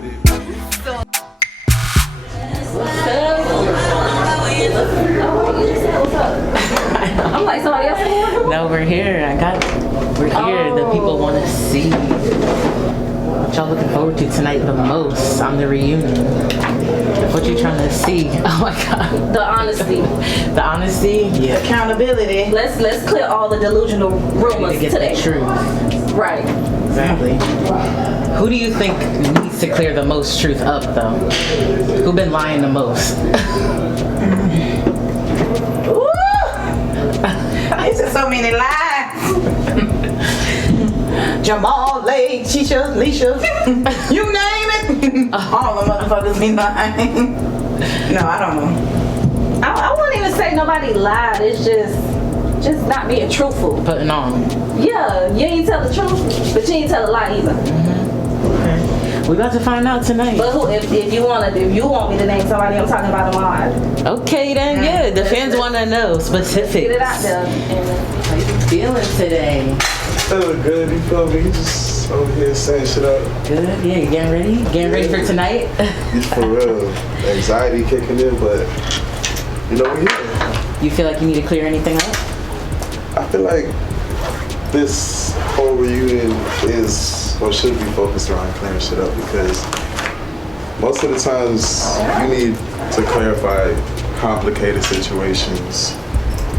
with it. I'm like somebody else. No, we're here. We're here. The people want to see what y'all looking forward to tonight the most on the reunion. What you trying to see? Oh my God. The honesty. The honesty? Yeah. Accountability. Let's clear all the delusional rumors To get today. the truth. Right. Exactly. Who do you think needs to clear the most truth up, though? Who been lying the most? There's so many lies. Jamal, Lake, Shisha, Leisha, you name it. All the motherfuckers be lying. No, I don't know. I wouldn't even say nobody lied. It's just not being truthful. Putting on. Yeah, you ain't tell the truth, but you ain't tell a lie either. Okay. We about to find out tonight. But who? If you want me to name somebody, I'm talking about a mod. Okay then, yeah. The fans want to know specifics. Get it out there. How you feeling today? Feeling good, you feel me? Just over here saying shit up. Good. Yeah, you getting ready? Getting ready for tonight? It's for real. Anxiety kicking in, but you know we here. You feel like you need to clear anything up? I feel like this whole reunion is or should be focused around clearing shit up because most of the times you need to clarify complicated situations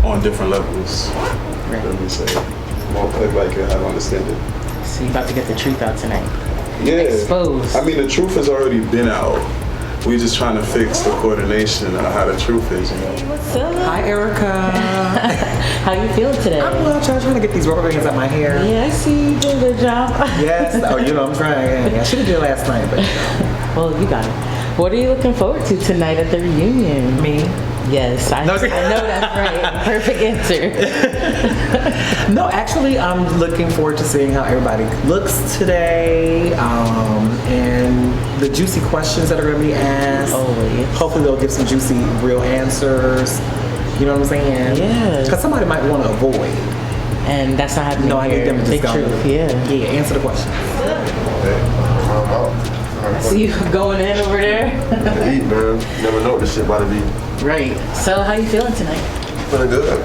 on different levels. Right. Let me say, more everybody can have understanding. So you about to get the truth out tonight? Yeah. Exposed. I mean, the truth has already been out. We just trying to fix the coordination of how the truth is, you know. What's up? Hi, Erica. How you feeling today? I'm well, trying to get these rubber bands out my hair. Yeah, I see you did a good job. Yes. Oh, you know I'm trying. I should have did it last night, but Well, you got it. What are you looking forward to tonight at the reunion? me. Yes, I know that's right. Perfect answer. No, actually, I'm looking forward to seeing how everybody looks today, and the juicy questions that are going to be asked. Always. Hopefully, they'll give some juicy, real answers. You know what I'm saying? Yeah. Because somebody might want to avoid. And that's not happening No, I need here. them to Big just go. truth, yeah. Yeah, answer the question. I see you going in over there. Eat, man. Never know what this shit about to be. Right. So how you feeling tonight? Feeling good.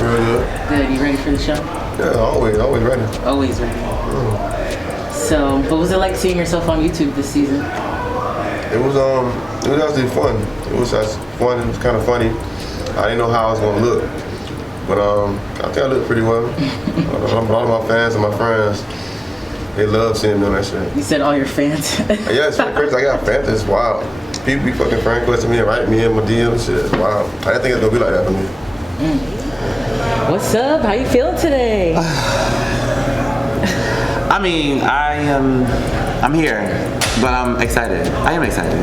Real good. Good. You ready for the show? Yeah, always ready. Always ready. So, what was it like seeing yourself on YouTube this season? It was actually fun. It was just fun. It was kind of funny. I didn't know how I was gonna look, but I think I looked pretty well. A lot of my fans and my friends, they love seeing me on that shit. You said all your fans. Yeah, it's really crazy. I got fans. It's wild. People be fucking friend requesting me and writing me in my DMs. Shit, it's wild. I didn't think it was gonna be like that for me. What's up? How you feeling today? I mean, I'm here, but I'm excited. I am excited.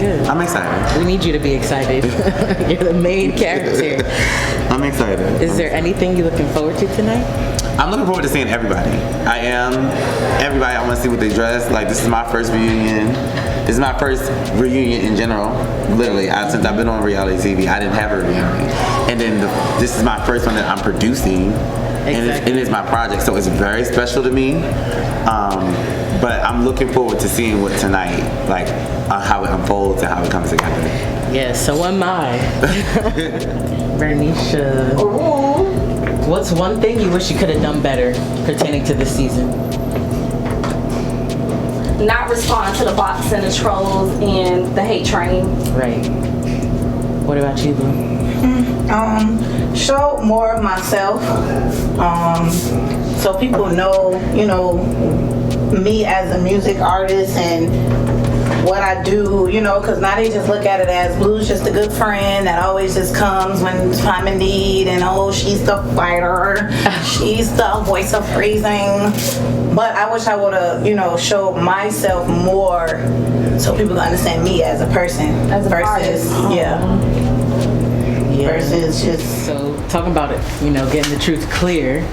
Good. I'm excited. We need you to be excited. You're the main character. I'm excited. Is there anything you're looking forward to tonight? I'm looking forward to seeing everybody. I am. Everybody, I want to see what they dress. Like, this is my first reunion. This is my first reunion in general. Literally, since I've been on reality TV, I didn't have a reunion. And then this is my first one that I'm producing. Exactly. And it's my project, so it's very special to me. But I'm looking forward to seeing what tonight, like, how it unfolds and how it comes together. Yeah, so am I. Bernicia. What's one thing you wish you could have done better pertaining to this season? Not respond to the bots and the trolls and the hate train. Right. What about you, Lou? Show more of myself, so people know, me as a music artist and what I do, because now they just look at it as Blue's just a good friend that always just comes when it's time of need, and she's the fighter, she's the voice of reason. But I wish I would have, showed myself more so people can understand me as a person, As an artist. versus just. So, talking about it, getting the truth clear,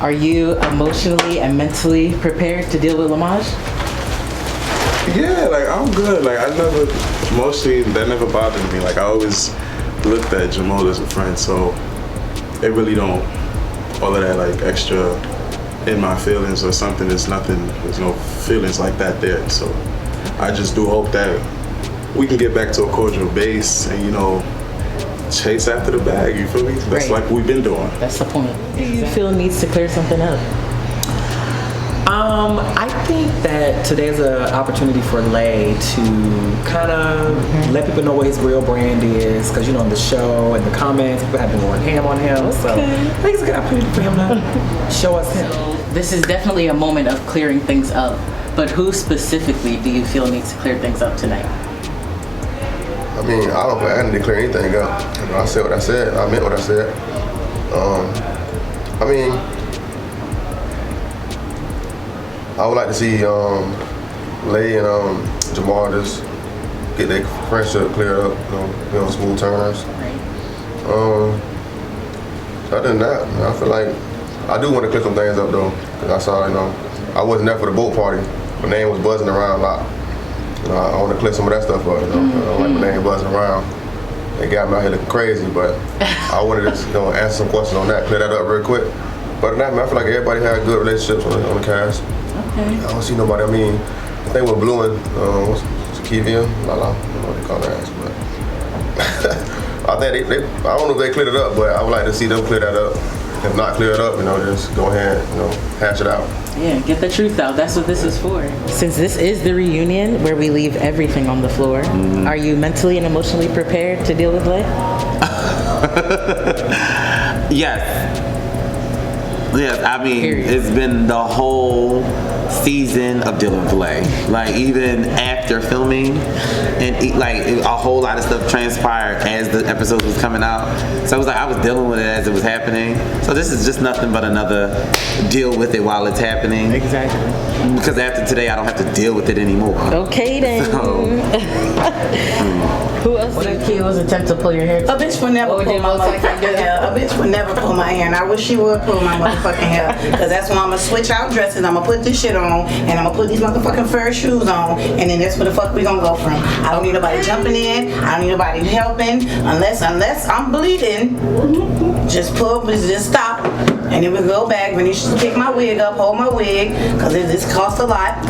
are you emotionally and mentally prepared to deal with Lamaj? Yeah, like I'm good. Like mostly that never bothered me. Like I always looked at Jamal as a friend, so it really don't, all of that like extra in my feelings or something, there's no feelings like that there. So I just do hope that we can get back to a cordial base and, you know, chase after the bag, you feel me? That's Right. like we've been doing. That's the point. Do you feel needs to clear something up? I think that today's an opportunity for Lay to kind of let people know what his real brand is, because, you know, on the show and the comments, people have been going ham on him. So I think it's a good opportunity for him to show us him. This is definitely a moment of clearing things up. But who specifically do you feel needs to clear things up tonight? I mean, I don't think I need to clear anything up. You know, I said what I said. I meant what I said. I mean, I would like to see Lay and Jamal just get their friendship cleared up, you know, smooth terms. Other than that, I feel like I do want to clear some things up though, because I saw, you know, I wasn't there for the boat party. My name was buzzing around a lot. You know, I want to clear some of that stuff up. You know, I don't like my name buzzing around. They got me out here looking crazy, but I wanted to just, you know, answer some questions on that, clear that up real quick. But other than that, man, I feel like everybody had good relationships on the cast. Okay. I don't see nobody. I mean, I think with Blue and what's Kevia, I don't know what they call their ass, but I think they I don't know if they cleared it up, but I would like to see them clear that up. If not clear it up, you know, just go ahead, you know, hash it out. Yeah, get the truth out. That's what this is for. Since this is the reunion where we leave everything on the floor, are you mentally and emotionally prepared to deal with Lay? Yes. Yes, I mean, Period. it's been the whole season of dealing with Lay. Like, even after filming, and a whole lot of stuff transpired as the episode was coming out. So it was like I was dealing with it as it was happening. So this is just nothing but another deal with it while it's happening. Exactly. Because after today, I don't have to deal with it anymore. Okay then. Who else? What if Kia was attempt to pull your hair? A bitch would never What would pull you my look like? motherfucking hair. A bitch would never pull my hair, and I wish she would pull my motherfucking hair. Because that's when I'm going to switch out dresses, I'm going to put this shit on, and I'm going to put these motherfucking fur shoes on, and then that's where the fuck we going to go from. I don't need nobody jumping in. I don't need nobody helping. Unless I'm bleeding, just stop. And then we go back. When you should pick my wig up, hold my wig, because this costs a lot.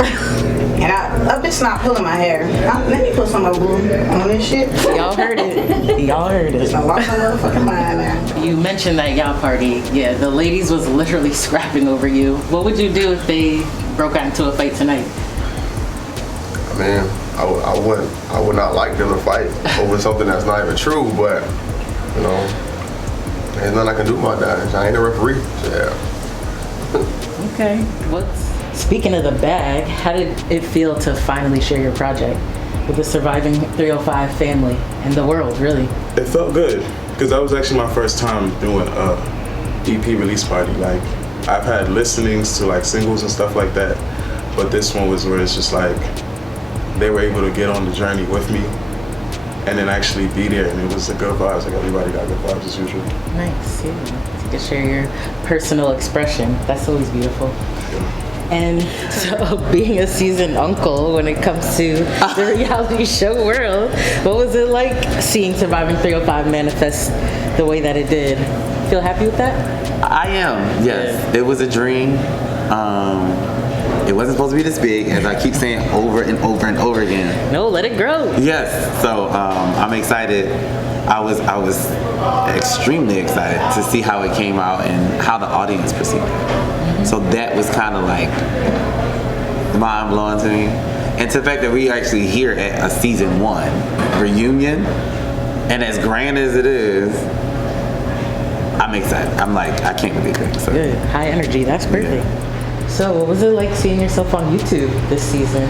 And a bitch not pulling my hair. Let me put some of glue on this shit. Y'all heard it. Y'all heard it. I lost my motherfucking mind now. You mentioned that y'all party. Yeah, the ladies was literally scrapping over you. What would you do if they broke out into a fight tonight? I mean, I would not like them to fight over something that's not even true, but, you know, there's nothing I can do about that. I ain't a referee, so yeah. Okay. Speaking of the bag, how did it feel to finally share your project with the surviving 305 family and the world, really? It felt good because that was actually my first time doing a EP release party. Like, I've had listenings to like singles and stuff like that, but this one was where it's just like they were able to get on the journey with me and then actually be there, and it was a good vibes. Like, everybody got good vibes as usual. Nice, yeah. You can share your personal expression. That's always beautiful. Yeah. And so, being a seasoned uncle when it comes to the reality show world, what was it like seeing Surviving 305 manifest the way that it did? Feel happy with that? I am, yes. Yeah. It was a dream. It wasn't supposed to be this big, as I keep saying over and over and over again. No, let it grow. Yes, so I'm excited. I was extremely excited to see how it came out and how the audience perceived it. So that was kind of like mind blowing to me. And to the fact that we actually here at a season 1 reunion, and as grand as it is, I'm excited. I'm like, I can't believe it. So. Good, high energy, that's perfect. Yeah. So what was it like seeing yourself on YouTube this season?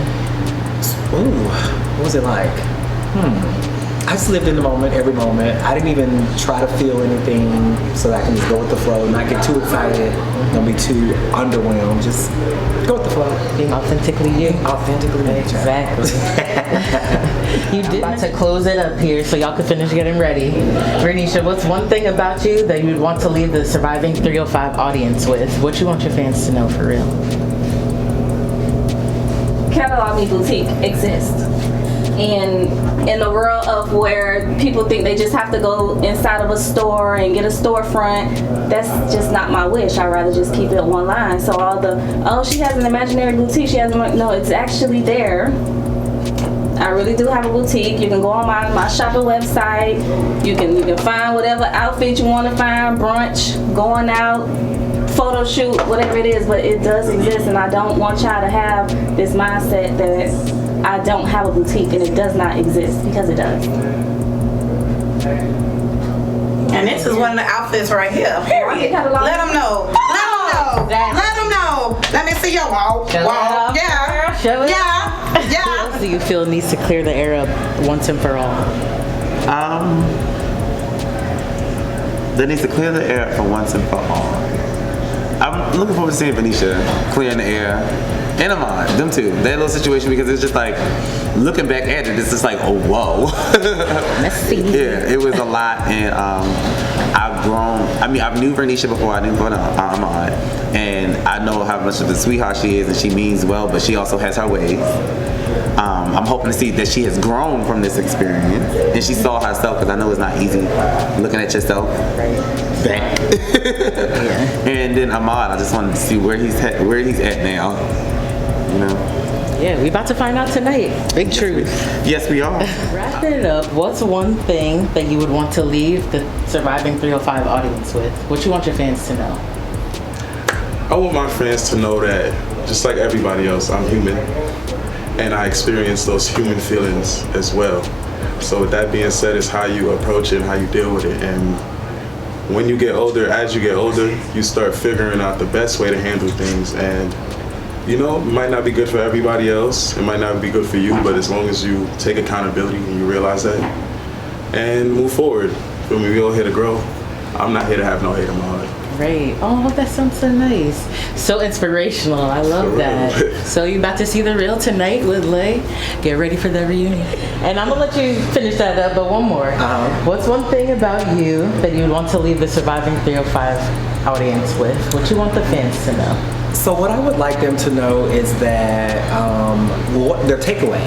Ooh, what was it like? I just lived in the moment, every moment. I didn't even try to feel anything so that I can just go with the flow, not get too excited, don't be too underwhelmed. Just go with the flow. Being authentically you. Authentically me. Exactly. You did. I'm about to close it up here so y'all can finish getting ready. Renisha, what's one thing about you that you'd want to leave the Surviving 305 audience with? What you want your fans to know for real? Catalog Me Boutique exists. And in the world of where people think they just have to go inside of a store and get a storefront, that's just not my wish. I'd rather just keep it online. So all the, oh, she has an imaginary boutique, she has no, it's actually there. I really do have a boutique. You can go on my shopping website. You can find whatever outfit you want to find, brunch, going out, photo shoot, whatever it is, but it does exist, and I don't want y'all to have this mindset that I don't have a boutique and it does not exist, because it does. And this is one of the outfits right here. Period. Let them know. Let them know. Let me see your walk. Yeah. Show it. Yeah. What else do you feel needs to clear the air up once and for all? That needs to clear the air for once and for all. I'm looking forward to seeing Venetia clearing the air. And Ahmad, them two. That little situation, because it's just like, looking back at it, it's just like, oh, whoa. Messy. Yeah, it was a lot, and I've grown. I mean, I knew Venetia before I knew Ahmad, and I know how much of a sweetheart she is, and she means well, but she also has her ways. I'm hoping to see that she has grown from this experience, and she saw herself, because I know it's not easy looking at yourself. Back. And then Ahmad, I just wanted to see where he's at now. You know? Yeah, we about to find out tonight. Big truth. Yes, we are. Wrapping it up, what's one thing that you would want to leave the surviving 305 audience with? What you want your fans to know? I want my fans to know that, just like everybody else, I'm human, and I experience those human feelings as well. So with that being said, it's how you approach it and how you deal with it. And when you get older, as you get older, you start figuring out the best way to handle things. And you know, it might not be good for everybody else, it might not be good for you, but as long as you take accountability and you realize that and move forward, feel me, we all here to grow. I'm not here to have no hate in my heart. Great. Oh, that sounds so nice. So inspirational. I love that. So you about to see the real tonight with Lay. Get ready for the reunion. And I'm going to let you finish that up, but one more. What's one thing about you that you'd want to leave the surviving 305 audience with? What you want the fans to know? So what I would like them to know is that what their takeaway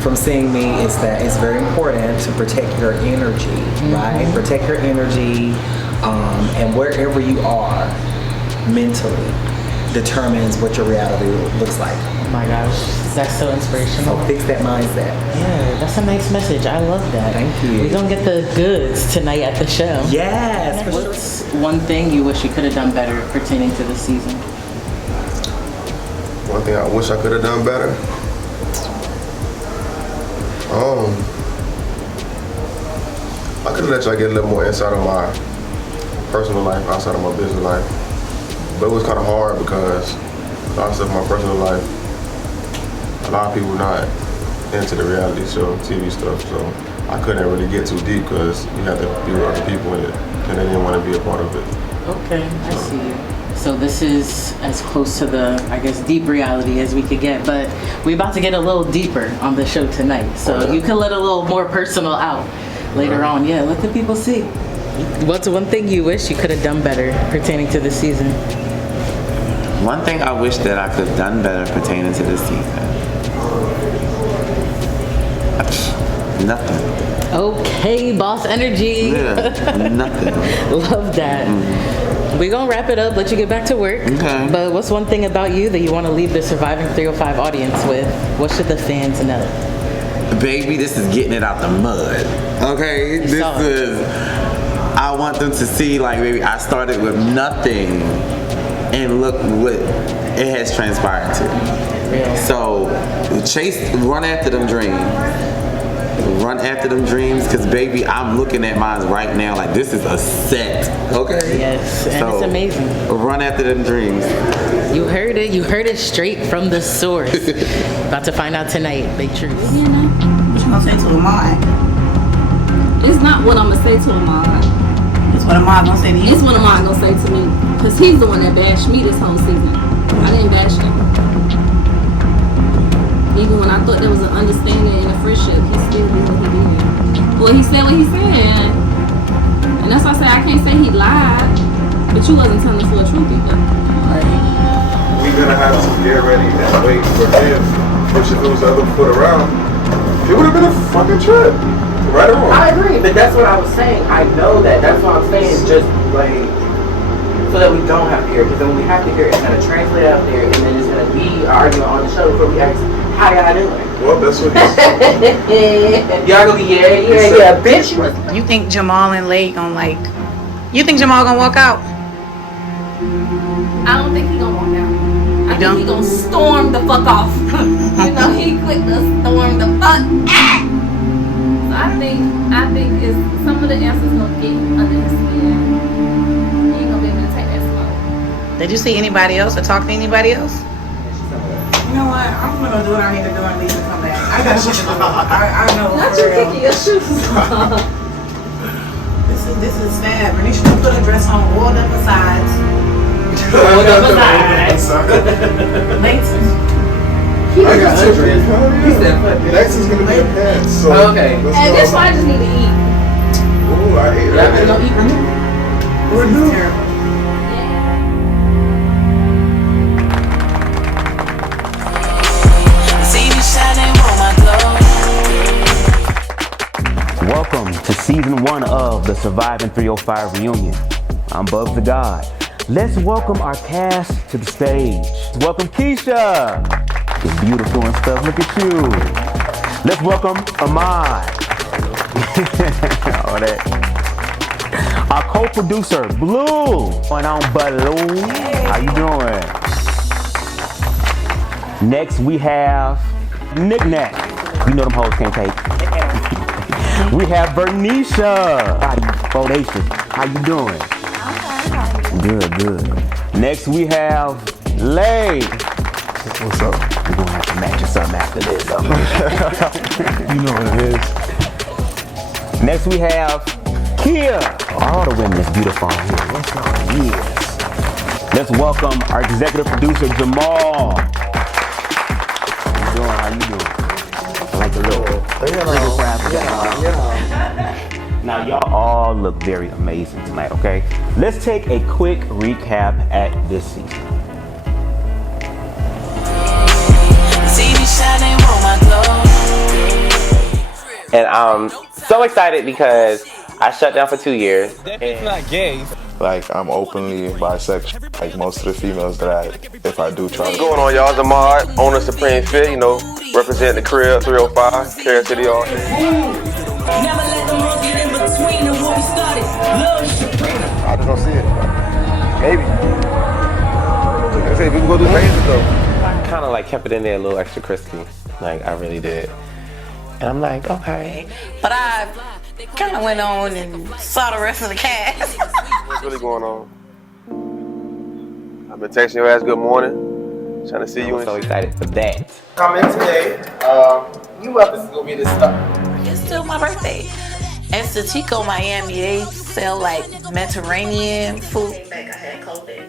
from seeing me is that it's very important to protect your energy, right? Protect your energy, and wherever you are mentally determines what your reality looks like. Oh my gosh, that's so inspirational. So fix that mindset. Yeah, that's a nice message. I love that. Thank you. We're going to get the goods tonight at the show. Yes. For sure. What's one thing you wish you could have done better pertaining to this season? One thing I wish I could have done better. I could have let y'all get a little more inside of my personal life, outside of my business life. But it was kind of hard because a lot of stuff in my personal life, a lot of people not into the reality show, TV stuff, so I couldn't really get too deep because you had to be with other people in it, and they didn't want to be a part of it. Okay, I see you. So this is as close to the, I guess, deep reality as we could get, but we're about to get a little deeper on the show tonight. So you can let a little more personal out later on. Yeah, let the people see. What's one thing you wish you could have done better pertaining to this season? One thing I wish that I could have done better pertaining to this season. Nothing. Okay, boss energy. Yeah, nothing. Love that. We're going to wrap it up, let you get back to work. Okay. But what's one thing about you that you want to leave the surviving 305 audience with? What should the fans know? Baby, this is getting it out the mud. Okay? This is, I want them to see, like, baby, I started with nothing and look what it has transpired to. Real. So, run after them dreams. Run after them dreams, because baby, I'm looking at mine right now like this is a set. Okay? Yes, and so, it's amazing. Run after them dreams. You heard it straight from the source. About to find out tonight, big truth. You know, What you gonna say to Ahmad? it's not what I'm gonna say to Ahmad. It's what Ahmad gonna say to you. It's what Ahmad gonna say to me, because he's the one that bashed me this whole season. I didn't bash him. Even when I thought there was an understanding and a friendship, he still did what he did. Well, he said what he said. And that's why I say I can't say he lied, but you wasn't telling the full truth either. We're gonna have to get ready and wait for him. If it was the other foot around, it would have been a fucking trip. Right or wrong? I agree, but that's what I was saying. I know that. That's what I'm saying. Just like, so that we don't have to hear it. Because then when we have to hear it, it's going to translate out there, and then it's going to be an argument on the show before we actually How y'all doing? Well, that's what he's Y'all gonna be yeah, bitch. You think Jamal and Lay gonna like? You think Jamal gonna walk out? I don't think he gonna walk out. I don't? think he gonna storm the fuck off. You know, he quick to storm the fuck out. So I think it's some of the answers gonna get under his skin. He ain't gonna be able to take that smoke. Did you see anybody else or talk to anybody else? You know what? I'm gonna do what I need to do and leave and come back. I got shit to do. I know. Not for you real. kicking your shoes off. This is sad. But you should put a dress on all different sides. Laces. I got two dress. Next is gonna be a pants. So Okay. let's And go. this one I just need to eat. Ooh, I ate Y'all that. gonna go eat from here? We're This is new. terrible. Welcome to season 1 of the Surviving 305 reunion. I'm Bubs the God. Let's welcome our cast to the stage. Welcome Keisha. It's beautiful and stuff. Look at you. Let's welcome Ahmad. All that. Our co-producer Blue. Going on Balloon. How you doing? Next we have Knick-Knack. You know them hoes can't take. We have Bernicia. Bodacious. How you doing? Good. Next we have Lay. What's up? We're gonna have to match us up after this. You know what it is. Next we have Kia. All the women is beautiful on here. What's up? Yes. Let's welcome our executive producer Jamal. How you doing? I like the little Now y'all all look very amazing tonight, okay? Let's take a quick recap at this season. And I'm so excited because I shut down for 2 years. It's not gay. Like, I'm openly bisexual. Like most of the females that if I do try What's to. going on, y'all? Zamar, owner Supreme Fit, you know, representing the crib 305, Carrier City all day. Never let them roads get in between of what we started. Love Supreme. I just don't see it. Maybe. Like I said, we can go through phases though. I kind of like kept it in there a little extra crispy. Like, I really did. And I'm like, okay. But I kind of went on and saw the rest of the cast. What's really going on? I've been texting your ass good morning. Trying to see you I'm and so excited for that. Come in today. You up is gonna be the stuff. It's still my birthday. And Statico, Miami, they sell like Mediterranean food. I had COVID.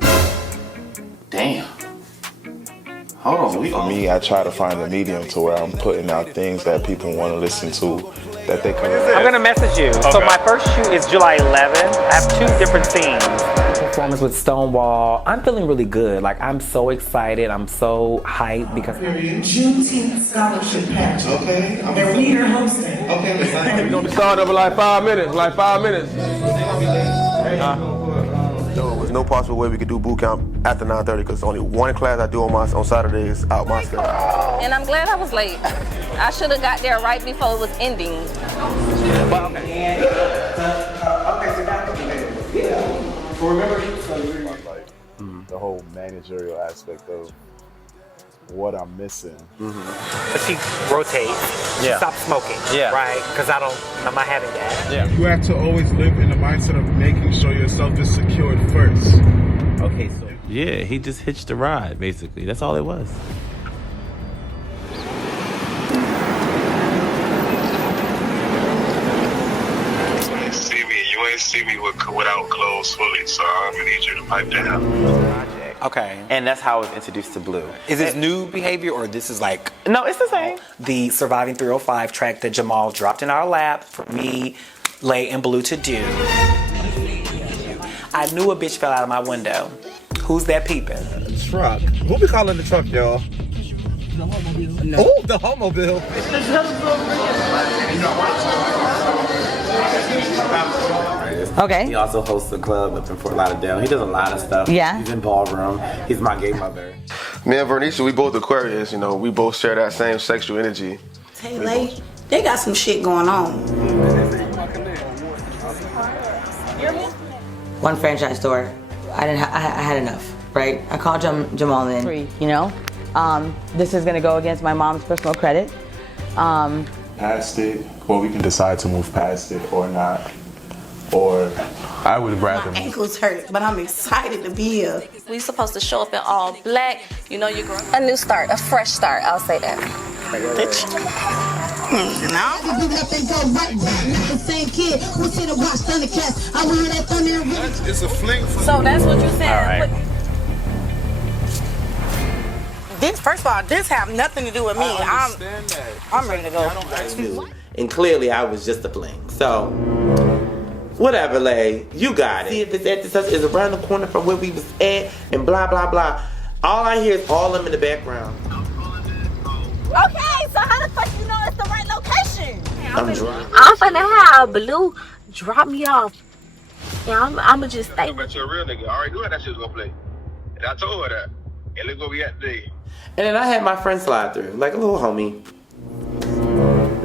Damn. Hold on. For me, I try to find a medium to where I'm putting out things that people want to listen to, that they can. I'm gonna message you. So my first shoot is July 11th. I have 2 different scenes. Performance with Stonewall. I'm feeling really good. Like, I'm so excited. I'm so hyped because Juneteenth scholarship patch. Okay. And we are hosting. Okay. We're gonna be starting up in like 5 minutes. There's no possible way we could do boot camp after 9:30 because only one class I do on Saturdays out my schedule. And I'm glad I was late. I should have got there right before it was ending. Like the whole managerial aspect of what I'm missing. But she rotates. She stopped smoking. Right? Because I'm not having that. You have to always live in the mindset of making sure yourself is secured first. Okay, so Yeah, he just hitched a ride, basically. That's all it was. You ain't see me without clothes fully, so I'm gonna need you to pipe down. Okay. And that's how I was introduced to Blue. is this new behavior or this is like No, it's the same. the Surviving 305 track that Jamal dropped in our lap for me, Lay, and Blue to do? I knew a bitch fell out of my window. Who's that peeping? Truck. Who be calling the truck, y'all? The homobile. No. Oh, the homobile. Okay. He also hosts a club up in Fort Lauderdale. He does a lot of stuff. Yeah. He's in ballroom. He's my gay mother. Me and Vernisha, we both Aquarius. You know, we both share that same sexual energy. Hey, Lay, they got some shit going on. One franchise store, I had enough, right? I called Jamal in. You know, this is gonna go against my mom's personal credit. Past it, or we can decide to move past it or not. Or I would rather. My ankles hurt, but I'm excited to be here. We supposed to show up in all black. You know, you're growing. A new start, a fresh start. I'll say that. It's a fling. So that's what you said. All right. This, first of all, this have nothing to do with me. I'm ready to go. And clearly I was just a fling. So, whatever, Lay, you got it. See if it's at this house, is around the corner from where we was at, and blah, blah, blah. All I hear is all of them in the background. Okay, so how the fuck you know it's the right location? I'm drunk. I'm finna have Blue drop me off. And I'ma just stay. But you're a real nigga. I already knew how that shit was gonna play. And I told her that. And look where we at today. And then I had my friend slide through, like a little homie.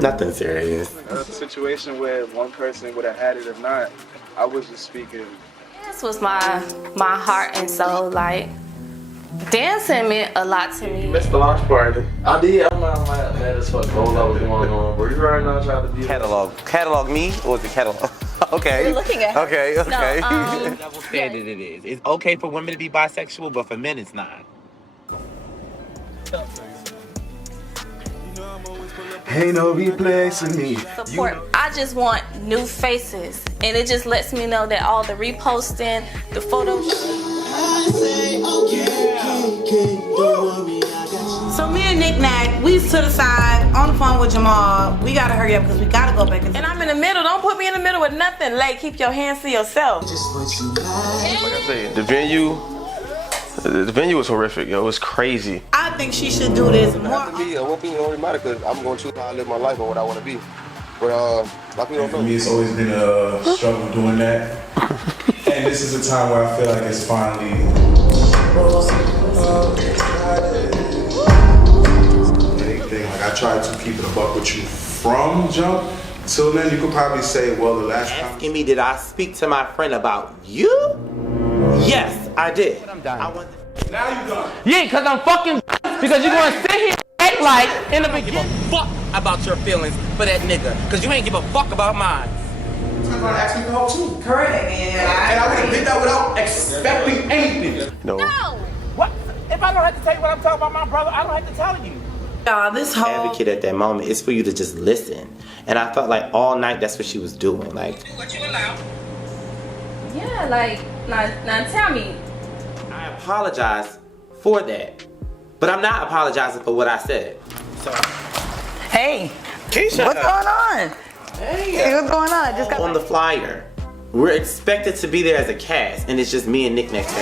Nothing serious. A situation where one person would have had it if not. I was just speaking. This was my heart and soul. Like, dancing meant a lot to me. Missed the launch party. I did. I'm not mad as fuck. What was going on? Were you right now trying to be Catalog me, or was it catalog? Okay. You're looking at her. Okay. Double standard it is. It's okay for women to be bisexual, but for men it's not. Ain't no replacing me. Support. I just want new faces, and it just lets me know that all the reposting, the photos. So me and Nick Nack, we to the side on the phone with Jamal. We gotta hurry up because we gotta go back. And I'm in the middle. Don't put me in the middle with nothing. Like, keep your hands to yourself. Like I said, the venue was horrific, yo. It was crazy. I think she should do this more. It won't be no matter because I'm going to choose how I live my life or what I want to be. But like we don't know. For me, it's always been a struggle doing that. And this is a time where I feel like it's finally. Anything like I tried to keep it a buck with you from jump. Till then, you could probably say, well, the last time. Asking me, did I speak to my friend about you? Yes, I did. I'm done. Now you done. Yeah, because I'm fucking because you're going to sit here and act like in the beginning. Fuck about your feelings for that nigga. Because you ain't give a fuck about mine. You're going to ask me to help too. Correct. And I would have did that without expecting anything. No. What? If I don't have to tell you what I'm talking about, my brother, I don't have to tell you. This whole Advocate at that moment is for you to just listen. And I felt like all night that's what she was doing. Like, What you allow? Yeah, like now tell me. I apologize for that, but I'm not apologizing for what I said. So, Hey, Keisha, what's going on? Hey, what's going on? Just got on the flyer, we're expected to be there as a cast, and it's just me and Nick next to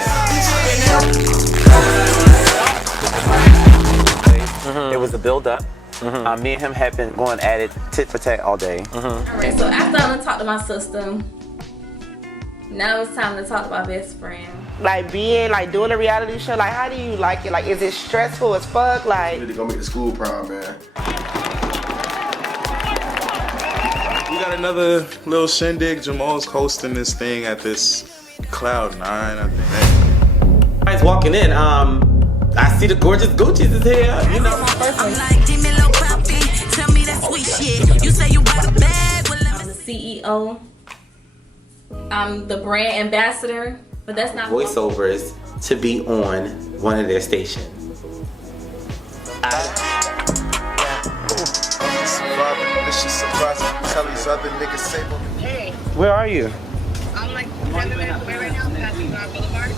It was a build up. Me and him had been going at it tit for tat all day. Alright, so after I done talked to my sister, now it's time to talk to my best friend. Like doing a reality show, like how do you like it? Like is it stressful as fuck? Like Really gonna make the school proud, man. We got another little shindig. Jamal's hosting this thing at this Cloud 9, I think. Guys walking in, I see the gorgeous Gucci's is here. You know, I'm like, give me a little puppy, tell me that sweet shit. You say you bought a bag, well, I'm the CEO. I'm the brand ambassador, but that's not voiceovers to be on one of their stations. Where are you? I'm like, right now, Boulevard.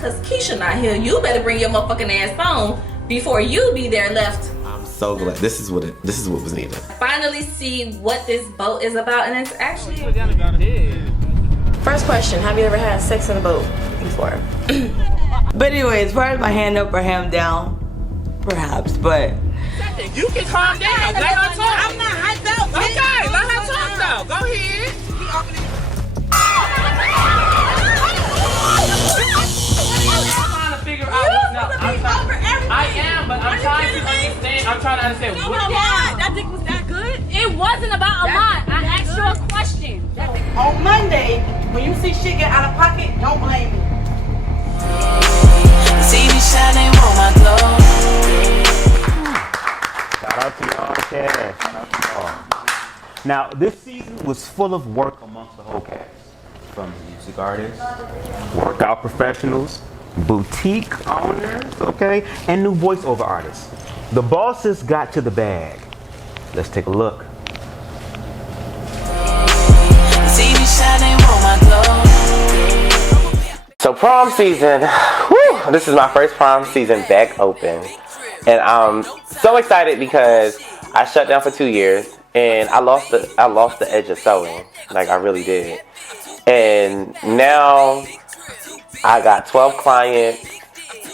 Cause Keisha not here. You better bring your motherfucking ass home before you be there left. I'm so glad. This is what was needed. Finally see what this boat is about, and it's actually. First question: have you ever had sex in a boat before? But anyway, as far as my hand up or hand down, perhaps, but You can calm down. Let her talk. I'm not hyped out. Okay, let her talk though. Go ahead. I'm trying to figure out. No, I'm understand. I'm trying to understand. Come on, that dick was that good? It wasn't about a lot. I asked you a question. On Monday, when you see shit get out of pocket, don't blame me. See me shining on my glow. Shout out to y'all. Yeah, shout out to y'all. Now, this season was full of work amongst the whole cast. From music artists, workout professionals, boutique owners, okay, and new voiceover artists. The bosses got to the bag. Let's take a look. See me shining on my glow. So prom season, whew, this is my first prom season back open. And I'm so excited because I shut down for 2 years and I lost the edge of sewing. Like I really did. And now I got 12 clients.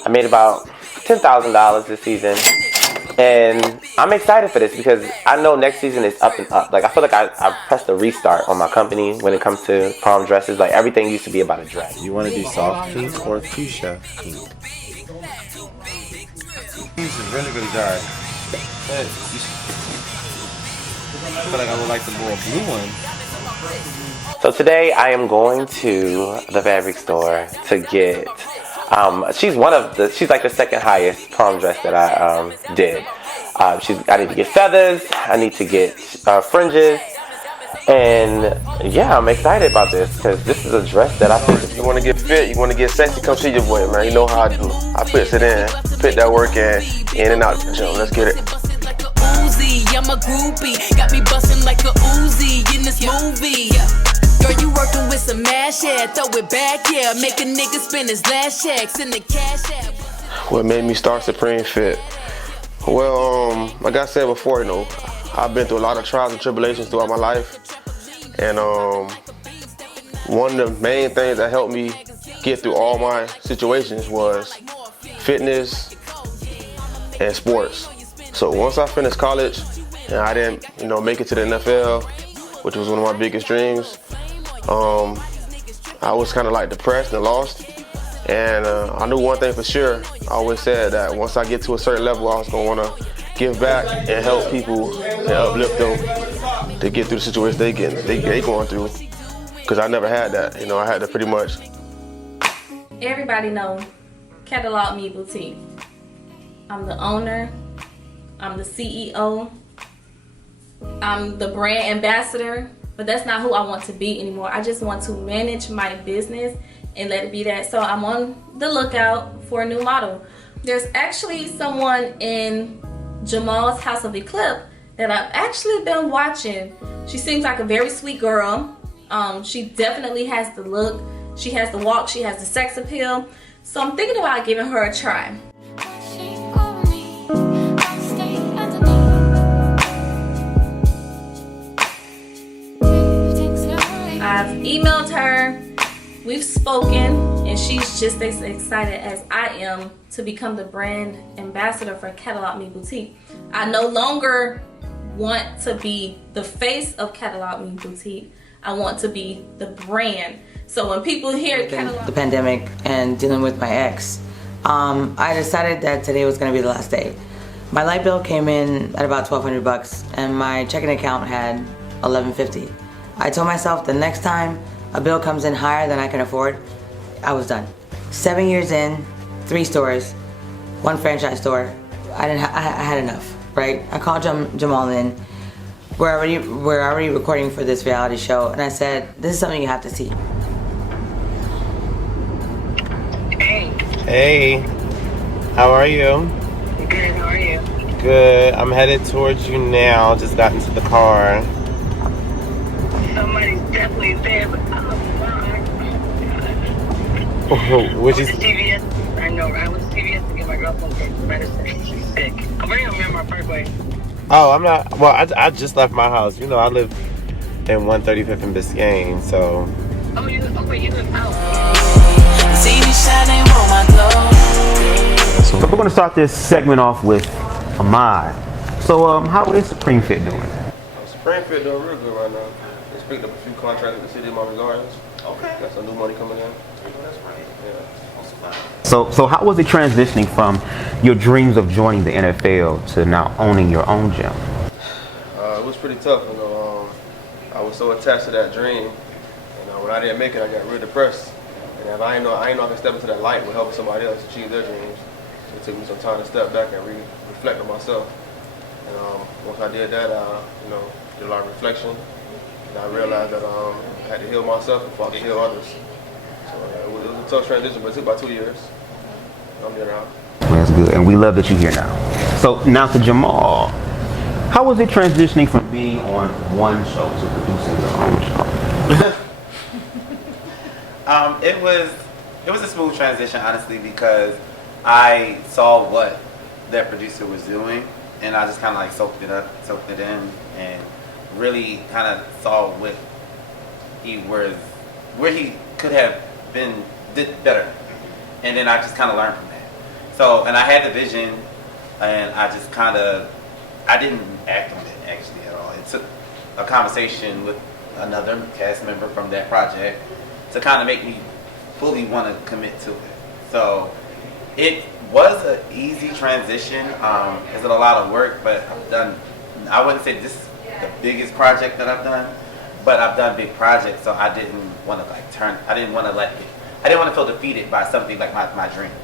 I made about $10,000 this season. And I'm excited for this because I know next season is up and up. Like I feel like I pressed a restart on my company when it comes to prom dresses. Like everything used to be about a dress. You want to do soft pink or fuchsia pink? These are really, really dark. But I feel like I would like the more blue one. So today I am going to the fabric store to get, she's like the second highest prom dress that I did. I need to get feathers, I need to get fringes, and yeah, I'm excited about this because this is a dress that I think. You want to get fit, you want to get sexy, come see your boy, man. You know how I do. I puts it in, put that work in and out the gym. Let's get it. I'm a groupie, got me bustin' like a Uzi in this movie. Girl, you working with some mash, yeah, throw it back, yeah. Make a nigga spend his last checks in the cash app. What made me start Supreme Fit? Well, like I said before, you know, I've been through a lot of trials and tribulations throughout my life. And one of the main things that helped me get through all my situations was fitness and sports. So once I finished college and I didn't, you know, make it to the NFL, which was one of my biggest dreams, I was kind of like depressed and lost. And I knew one thing for sure. I always said that once I get to a certain level, I was gonna wanna give back and help people and uplift them to get through the situation they going through. Cause I never had that, you know, I had to pretty much. Everybody know Catalog Me Boutique. I'm the owner, I'm the CEO, I'm the brand ambassador, but that's not who I want to be anymore. I just want to manage my business and let it be that. So I'm on the lookout for a new model. There's actually someone in Jamal's House of Eclipse that I've actually been watching. She seems like a very sweet girl. She definitely has the look, she has the walk, she has the sex appeal. So I'm thinking about giving her a try. I've emailed her, we've spoken, and she's just as excited as I am to become the brand ambassador for Catalog Me Boutique. I no longer want to be the face of Catalog Me Boutique. I want to be the brand. So when people hear Catalog, the pandemic and dealing with my ex, I decided that today was going to be the last day. My light bill came in at about $1,200 and my checking account had $1,150. I told myself the next time a bill comes in higher than I can afford, I was done. 7 years in, 3 stores, 1 franchise store. I had enough, right? I called Jamal in. We're already recording for this reality show, and I said, this is something you have to see. Hey, how are you? Good, how are you? Good. I'm headed towards you now. Just got into the car. Somebody's definitely there, but Which is CVS. I know, I went to CVS to get my girlfriend some medicine. She's sick. I'm bringing her in my Parkway. Oh, I'm not. Well, I just left my house. You know, I live in 135th and Biscayne, so. Oh, you live out. See me shining on my glow. So we're gonna start this segment off with Ahmad. So how is Supreme Fit doing? Supreme Fit doing real good right now. Just picked up a few contracts with the city of my regardless. Okay. Got some new money coming in. That's right. Yeah. time. So how was it transitioning from your dreams of joining the NFL to now owning your own gym? It was pretty tough. I was so attached to that dream, and when I didn't make it, I got real depressed. And if I ain't know I can step into that light with helping somebody else achieve their dreams. It took me some time to step back and reflect on myself. And once I did that, did a lot of reflection, and I realized that I had to heal myself before I could heal others. So it was a tough transition, but it took about 2 years. I'm here now. Well, that's good, and we love that you're here now. So now to Jamal. How was it transitioning from being on one show to producing your own show? It was a smooth transition, honestly, because I saw what that producer was doing, and I just kind of like soaked it in, and really kind of saw where he could have did better, and then I just kind of learned from that. So, and I had the vision, and I didn't act on it actually at all. It took a conversation with another cast member from that project to kind of make me fully want to commit to it. So it was an easy transition. It's a lot of work, but I wouldn't say this is the biggest project that I've done, but I've done big projects, so I didn't want to I didn't want to feel defeated by something like my dreams.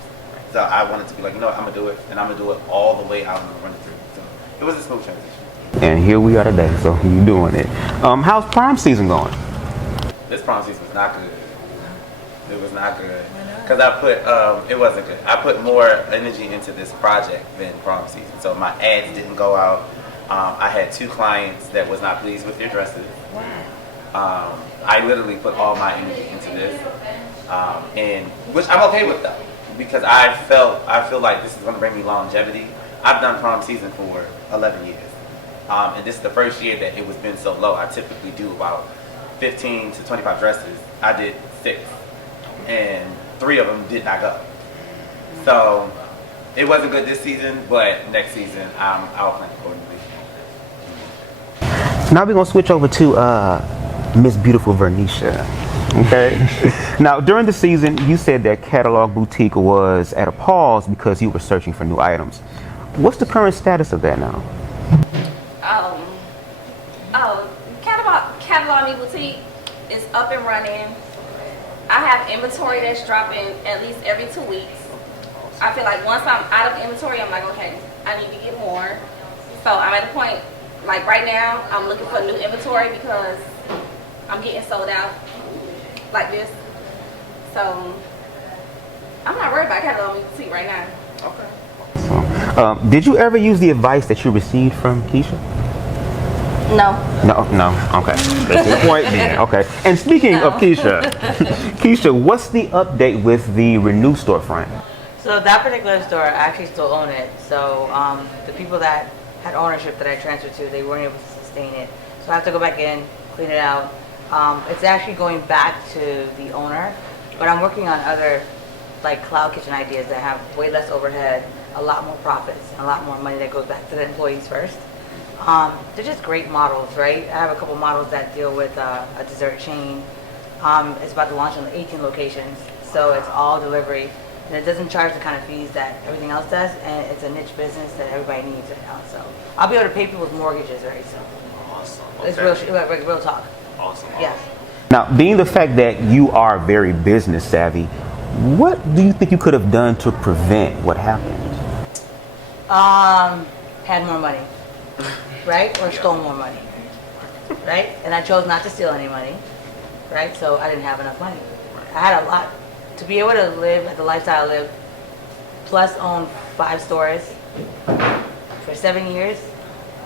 So I wanted to be like, I'm going to do it, and I'm going to do it all the way out and run it through. So it was a smooth transition. And here we are today, so you're doing it. How's prom season going? This prom season was not good. It was not good. Because it wasn't good. I put more energy into this project than prom season. So my ads didn't go out. I had 2 clients that was not pleased with their dresses. I literally put all my energy into this. And which I'm okay with though, because I feel like this is going to bring me longevity. I've done prom season for 11 years. And this is the first year that it was been so low. I typically do about 15 to 25 dresses. I did 6, and 3 of them did not go. So it wasn't good this season, but next season I'll plan accordingly. Now we're gonna switch over to Miss Beautiful Vernisha. Okay. Now during the season, you said that Catalog Boutique was at a pause because you were searching for new items. What's the current status of that now? Catalog Boutique is up and running. I have inventory that's dropping at least every 2 weeks. I feel like once I'm out of inventory, I'm like, okay, I need to get more. So I'm at a point, like right now, I'm looking for new inventory because I'm getting sold out like this. So I'm not worried about Catalog Boutique right now. Okay. Did you ever use the advice that you received from Keisha? No. Okay. That's the point then. Okay. And speaking of Keisha, Keisha, what's the update with the Renew storefront? So that particular store, I actually still own it. So the people that had ownership that I transferred to, they weren't able to sustain it. So I have to go back in, clean it out. It's actually going back to the owner, but I'm working on other like cloud kitchen ideas that have way less overhead, a lot more profits, and a lot more money that goes back to the employees first. They're just great models, right? I have a couple models that deal with a dessert chain. It's about to launch on 18 locations, so it's all delivery, and it doesn't charge the kind of fees that everything else does, and it's a niche business that everybody needs right now. So I'll be able to pay people's mortgages very soon. Awesome. It's real talk. Awesome. Yes. Now, being the fact that you are very business savvy, what do you think you could have done to prevent what happened? Had more money, right? Or stole more money, right? And I chose not to steal any money, right? So I didn't have enough money. I had a lot. To be able to live at the lifestyle I live, plus own 5 stores for 7 years,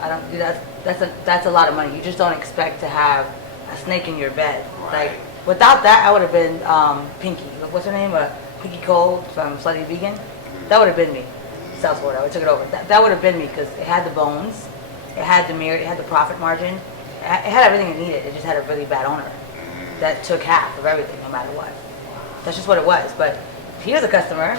I don't do that. That's a lot of money. You just don't expect to have a snake in your bed. Like without that, I would have been Pinky. What's her name? Pinky Cole from Slutty Vegan. That would have been me. South Florida. I took it over. That would have been me because it had the bones, it had the merit, it had the profit margin, it had everything it needed. It just had a really bad owner that took half of everything, no matter what. That's just what it was. But he was a customer.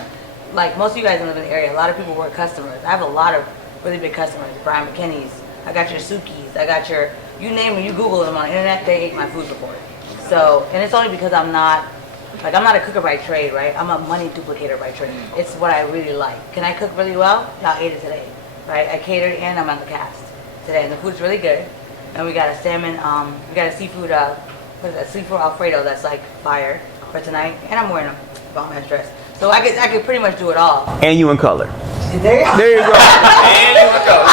Like most of you guys live in the area, a lot of people were customers. I have a lot of really big customers. Brian McKinney's. I got your Suki's. I got you name them. You Google them on the internet. They ate my food before. So, and it's only because I'm not Like, I'm not a cooker by trade, right? I'm a money duplicator by trade. It's what I really like. Can I cook really well? Y'all ate it today, right? I catered and I'm on the cast today, and the food's really good. And we got a salmon, we got a seafood, what is that? Seafood Alfredo that's like fire for tonight. And I'm wearing a bomb ass dress. So I could pretty much do it all. And you in color. There you go. There you go. And you in color. I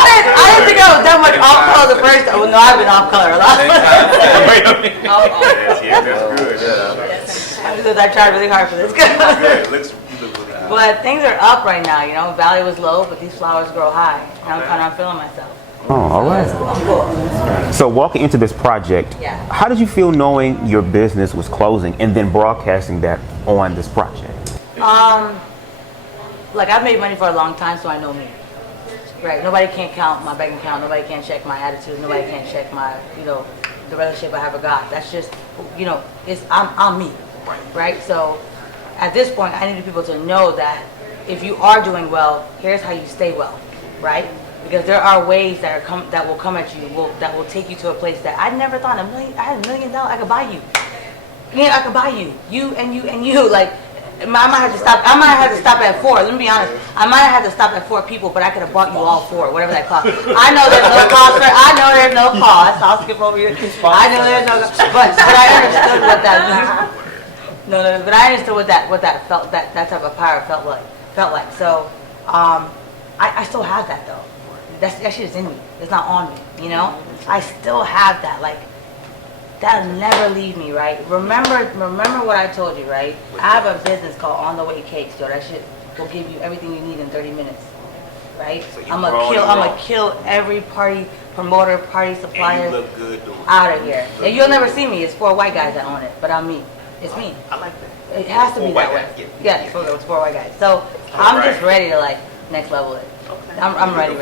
didn't think I was that much off color the first time. Well, no, I've been off color a lot. I tried really hard for this. But things are up right now, you know. Value was low, but these flowers grow high. And I'm kind of feeling myself. Oh, all right. Cool. So walking into this project, Yeah. how did you feel knowing your business was closing and then broadcasting that on this project? Like, I've made money for a long time, so I know me. Right? Nobody can count my bank account. Nobody can check my attitude. Nobody can check my, you know, the relationship I have with God. That's just, you know, I'm me. Right? So at this point, I need people to know that if you are doing well, here's how you stay well. Right? Because there are ways that will come at you, that will take you to a place that I never thought I had $1 million, I could buy you. Yeah, I could buy you. You and you and you. Like, I might have to stop. I might have to stop at 4. Let me be honest. I might have had to stop at 4 people, but I could have bought you all 4, whatever that cost. I know there's no cost. I know there's no cost. I'll skip over you. I know there's no cost. But I understood what that. No, but I understood what that felt. That type of power felt like. So, I still have that though. That shit is in me. It's not on me. You know. I still have that. Like. That'll never leave me, right? Remember what I told you, right? I have a business called On the Way Cakes, yo. That shit will give you everything you need in 30 minutes, right? So I'm gonna kill every party promoter, party supplier out of here. And you'll never see me. It's 4 white guys that own it, but I'm me. It's me. I like that. It has to be that way. Yeah, it's 4 white guys. So I'm just ready to like next level it. I'm ready.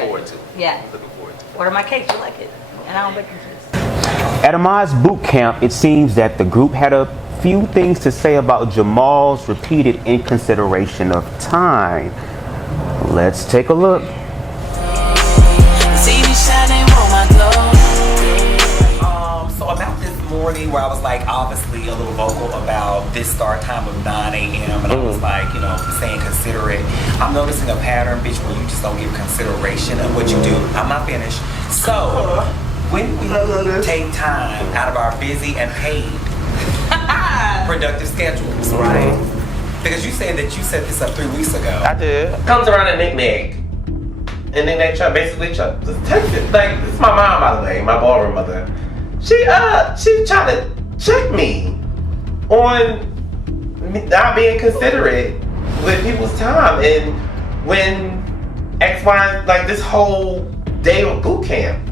Yeah. Looking forward to it. Order my cakes. You like it? And I don't bake them. At Ahmad's boot camp, it seems that the group had a few things to say about Jamal's repeated inconsideration of time. Let's take a look. So about this morning where I was like obviously a little vocal about this start time of 9 a.m. and I was like, you know, saying considerate. I'm noticing a pattern, bitch, where you just don't give consideration of what you do. I'm not finished. So when we take time out of our busy and paid productive schedules, right? Because you said that you set this up 3 weeks ago. I did. Comes around a knick-knack. And then they basically try to text it. Like, this is my mom, by the way, my ballroom mother. She tried to check me on not being considerate with people's time. And when X, Y, like this whole day of boot camp.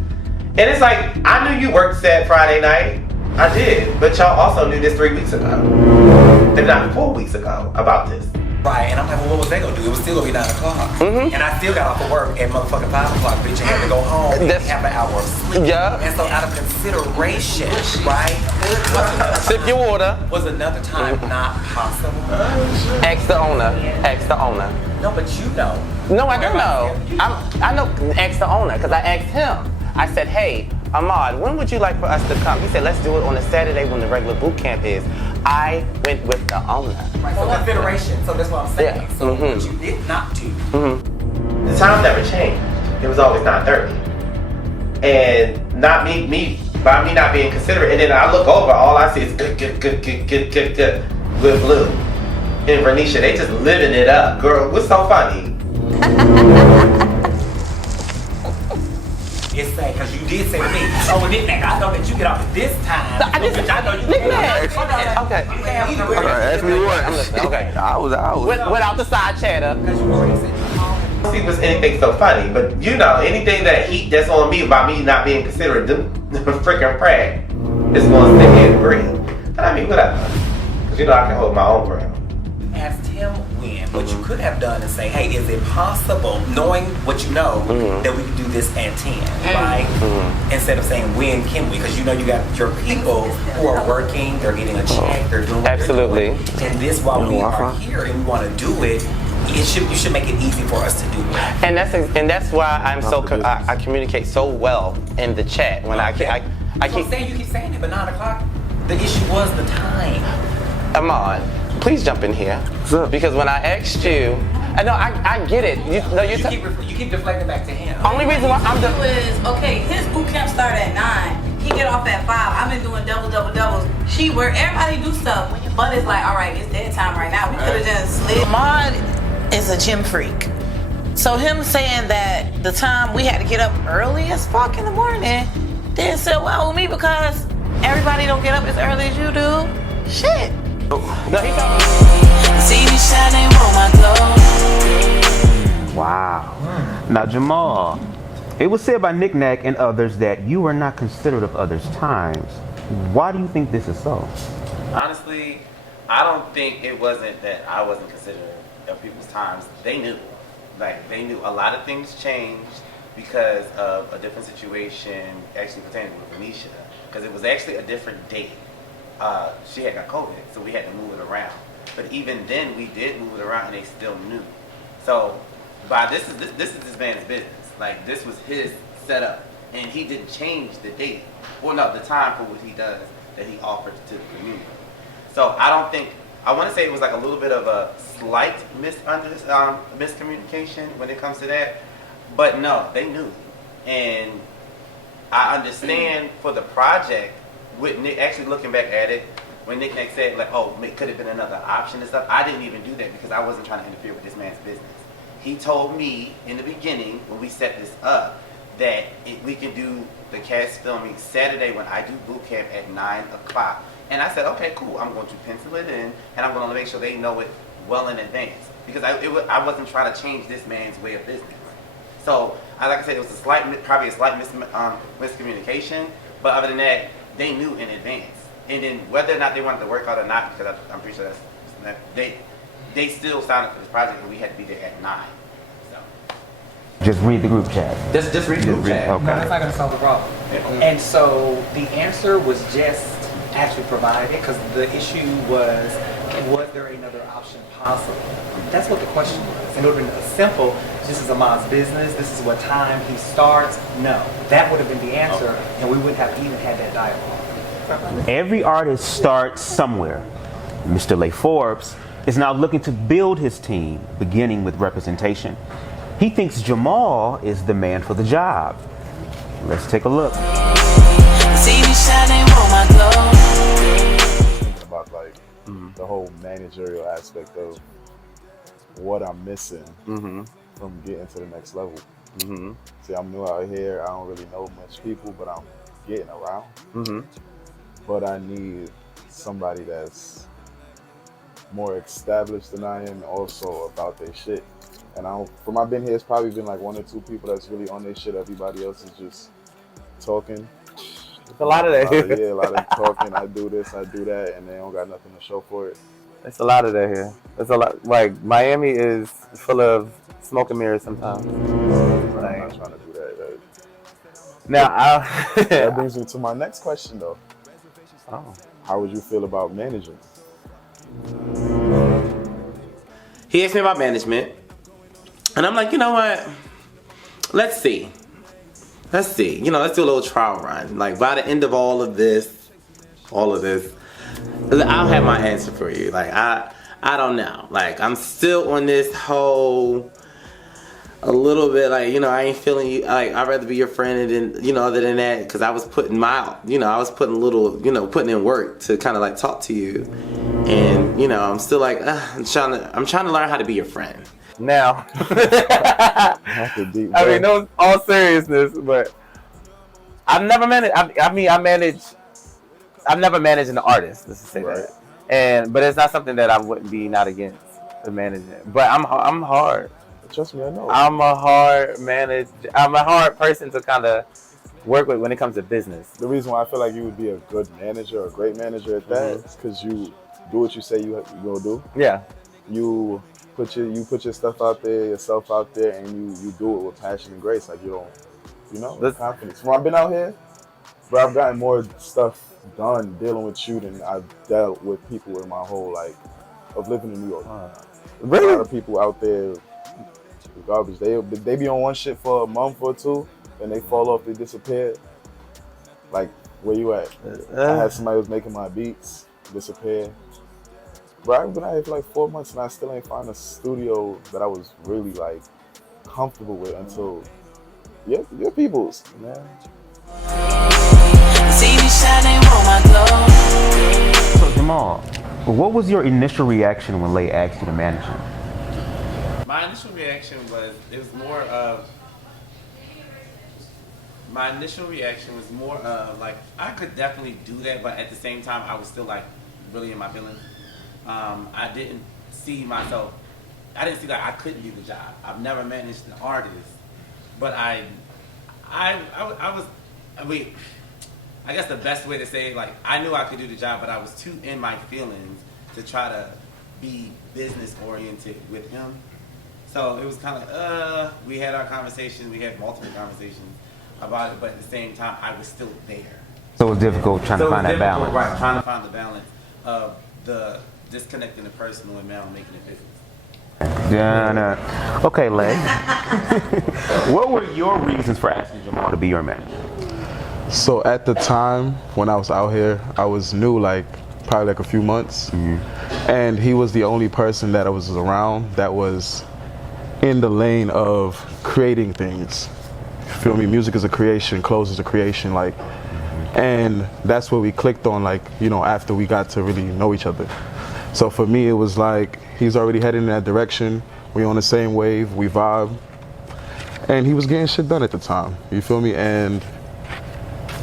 And it's like, I knew you worked Saturday, Friday night. I did. But y'all also knew this 3 weeks ago. If not 4 weeks ago about this. Right, and I'm like, well, what was they gonna do? It was still gonna be 9 o'clock. Mm-hmm. And I still got off of work at motherfucking 5 o'clock, bitch, and had to go home and have an hour of sleep. Yeah. And so out of consideration, right? Sip your water. Was another time not possible? Ask the owner. Ask the owner. No, but you know. No, I don't know. I know ask the owner, because I asked him. I said, hey, Ahmad, when would you like for us to come? He said, let's do it on a Saturday when the regular boot camp is. I went with the owner. Right, so consideration, so that's what I'm saying. Yeah. So what you did not do. Mm-hmm. The time never changed. It was always 9:30. And not by me not being considerate. And then I look over, all I see is good with Blue and Vernisha. They just living it up. Girl, what's so funny? It's sad, because you did say to me, oh, knick-knack, I know that you get off at this time. I know you knick-knack. Okay. Ask me what. Okay. I was. Without the side chatter. See, was anything so funny, but you know, anything that's on me about me not being considerate, them freaking brag is going to sit here and agree. But I mean, whatever. Because you know I can hold my own ground. Asked him when. What you could have done is say, hey, is it possible, knowing what you know, that we could do this at 10, right? Instead of saying, when can we? Because you know you got your people who are working, they're getting a check, they're doing what Absolutely. they're doing. And this, while we are here and we want to do it, you should make it easy for us to do it. And that's why I communicate so well in the chat. When I keep saying, you keep saying it, but 9 o'clock, the issue was the time. Ahmad, please jump in here. Because when I asked you, I know I get it. You keep deflecting back to him. Only reason why I'm okay, his boot camp started at 9. He get off at 5. I've been doing doubles. She work, everybody do stuff. But it's like, all right, it's dead time right now. We could have just slid. Ahmad is a gym freak. So him saying that the time we had to get up early as fuck in the morning didn't sit well with me because everybody don't get up as early as you do. Shit. No, he see me shining on my glow. Wow. Now, Jamal, it was said by Nick Nack and others that you were not considerate of others' times. Why do you think this is so? Honestly, I don't think it wasn't that I wasn't considerate of people's times. They knew. Like, they knew a lot of things changed because of a different situation actually pertaining with Venetia. Because it was actually a different date. She had got COVID, so we had to move it around. But even then, we did move it around, and they still knew. So, this is this man's business. Like, this was his setup, and he didn't change the date, or no, the time for what he does that he offered to the community. So I don't think, I want to say it was like a little bit of a slight miscommunication when it comes to that, but no, they knew, and I understand for the project. With Nick, actually looking back at it, when Nick Nack said like, oh, it could have been another option and stuff, I didn't even do that because I wasn't trying to interfere with this man's business. He told me in the beginning when we set this up that we can do the cast filming Saturday when I do boot camp at 9 o'clock. And I said, okay, cool. I'm going to pencil it in and I'm going to make sure they know it well in advance because I wasn't trying to change this man's way of business. So, like I said, it was probably a slight miscommunication, but other than that, they knew in advance. And then whether or not they wanted to work out or not, because I'm pretty sure they still signed up for this project and we had to be there at 9. So. Just read the group chat. Just read the group chat. Okay. No, that's not going to solve the problem. And so the answer was just actually provided because the issue was there another option possible? That's what the question was. And it would have been simple, this is Ahmad's business, this is what time he starts. No, that would have been the answer, and we wouldn't have even had that dialogue. Every artist starts somewhere. Mr. Lay Forbes is now looking to build his team, beginning with representation. He thinks Jamal is the man for the job. Let's take a look. See me shining on my glow. Thinking about like the whole managerial aspect of what I'm missing from getting to the next level. See, I'm new out here. I don't really know much people, but I'm getting around. But I need somebody that's more established than I am, also about their shit. And from I've been here, it's probably been like 1 or 2 people that's really on their shit. Everybody else is just talking. It's a lot of that here. Yeah, a lot of talking. I do this, I do that, and they don't got nothing to show for it. It's a lot of that here. It's a lot. Like Miami is full of smoke and mirrors sometimes. I'm not trying to do that. Now, that brings me to my next question, though. Oh. How would you feel about managing? He asked me about management, and I'm like, you know what? Let's see. Let's do a little trial run. Like by the end of all of this, I'll have my answer for you. Like I don't know. Like I'm still on this whole a little bit like, I ain't feeling you. Like I'd rather be your friend than, other than that, because I was putting putting in work to kind of like talk to you, and I'm still like I'm trying to learn how to be your friend. Now, I mean, no, all seriousness, but I've never managed. I've never managed an artist. Let's just say that, but it's not something that I wouldn't be not against to managing. But I'm hard. Trust me, I know. I'm a hard person to kind of work with when it comes to business. The reason why I feel like you would be a good manager or a great manager at that is because you do what you say you gonna do. Yeah. You put your stuff out there, yourself out there, and you do it with passion and grace. Like with confidence. When I've been out here, bro, I've gotten more stuff done dealing with you than I've dealt with people in my whole life of living in New York. Really? A lot of people out there, garbage. They be on one shit for a month or 2, and they fall off, they disappear. Like, where you at? I had somebody who was making my beats disappear. Bro, I've been out here for like 4 months and I still ain't found a studio that I was really like comfortable with until your people's, man. So Jamal, what was your initial reaction when Lay asked you to manage him? My initial reaction was more of like I could definitely do that, but at the same time I was still like really in my feelings. I didn't see like I couldn't do the job. I've never managed an artist, but I guess the best way to say it, like I knew I could do the job, but I was too in my feelings to try to be business oriented with him. So it was kind of we had our conversations, we had multiple conversations about it, but at the same time I was still there. So it was difficult trying to find that balance. Right, trying to find the balance of the disconnecting the personal and now making it business. Yeah, okay, Lay. What were your reasons for asking Jamal to be your manager? So at the time when I was out here, I was new, like probably like a few months, and he was the only person that I was around that was in the lane of creating things. You feel me? Music is a creation, clothes is a creation, like, and that's what we clicked on, like, you know, after we got to really know each other. So for me, it was like he's already heading in that direction. We on the same wave, we vibe, and he was getting shit done at the time. You feel me? And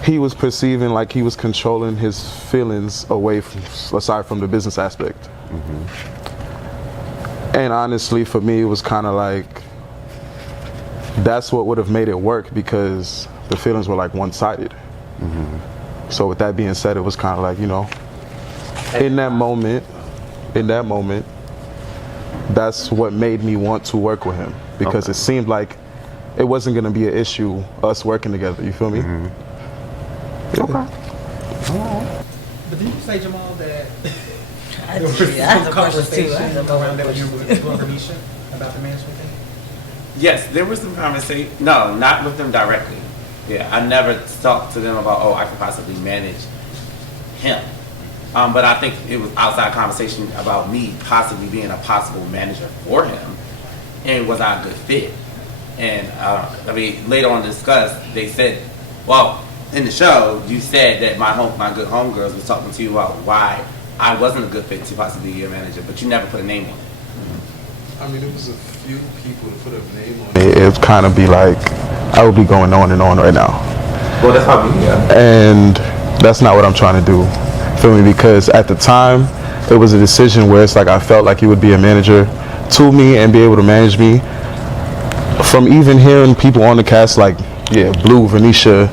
he was perceiving like he was controlling his feelings aside from the business aspect. And honestly, for me, it was kind of like that's what would have made it work because the feelings were like one-sided. So with that being said, it was kind of like, you know, in that moment, that's what made me want to work with him because it seemed like it wasn't going to be an issue us working together. You feel me? But didn't you say, Jamal, that I there was have some a question too. I conversation have a around that when you question were with Renisha about the management thing? Yes, there was some conversation. No, not with them directly. Yeah, I never talked to them about, I could possibly manage him. But I think it was outside conversation about me possibly being a possible manager for him, and was I a good fit? And later on discussed, they said, well, in the show, you said that my good homegirls was talking to you about why I wasn't a good fit to possibly be a manager, but you never put a name on it. I mean, it was a few people to put a name on it. It would kind of be like, I would be going on and on right now. Well, that's probably, And that's not what I'm trying to do. Feel me? Because at the time, it was a decision where it's like I felt like he would be a manager to me and be able to manage me. From even hearing people on the cast like, Blue, Venetia,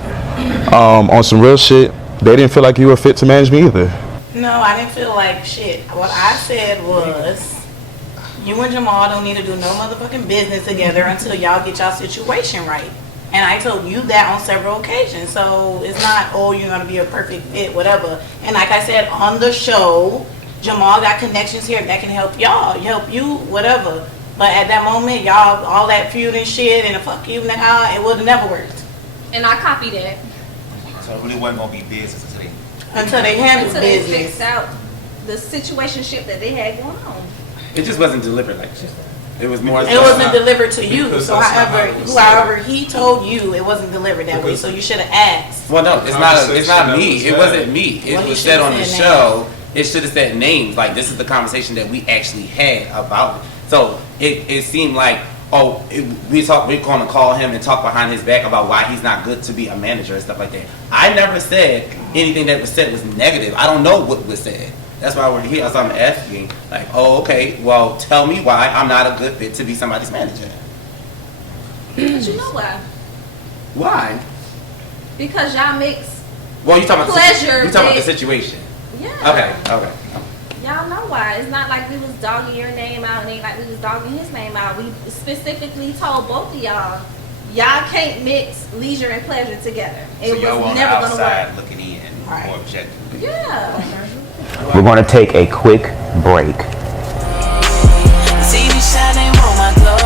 on some real shit, they didn't feel like you were fit to manage me either. No, I didn't feel like shit. What I said was, you and Jamal don't need to do no motherfucking business together until y'all get y'all situation right. And I told you that on several occasions. So it's not, you're going to be a perfect fit, whatever. And like I said on the show, Jamal got connections here that can help y'all, help you, whatever. But at that moment, y'all, all that feud and shit and the fuck you, nigga, it would have never worked. And I copied that. So it really wasn't going to be business until they handled they business. fixed out the situationship that they had going on. It just wasn't delivered like that. It was more. It wasn't delivered to you. So however he told you, it wasn't delivered that way. So you should have asked. Well, no, it's not me. It wasn't me. It was said on the show. It should have said names. Like, this is the conversation that we actually had about it. So it seemed like, we're going to call him and talk behind his back about why he's not good to be a manager and stuff like that. I never said anything that was said was negative. I don't know what was said. That's why we're here. So I'm asking, like, okay, well, tell me why I'm not a good fit to be somebody's manager. But you know why? Why? Because y'all mix. Well, you talking pleasure. You talking about the situation? Yeah. Okay. Y'all know why. It's not like we was dogging your name out and ain't like we was dogging his name out. We specifically told both of y'all can't mix leisure and pleasure together. It so was never gonna work. Looking in more objectively. Yeah. We're going to take a quick break. See me shining on my glow.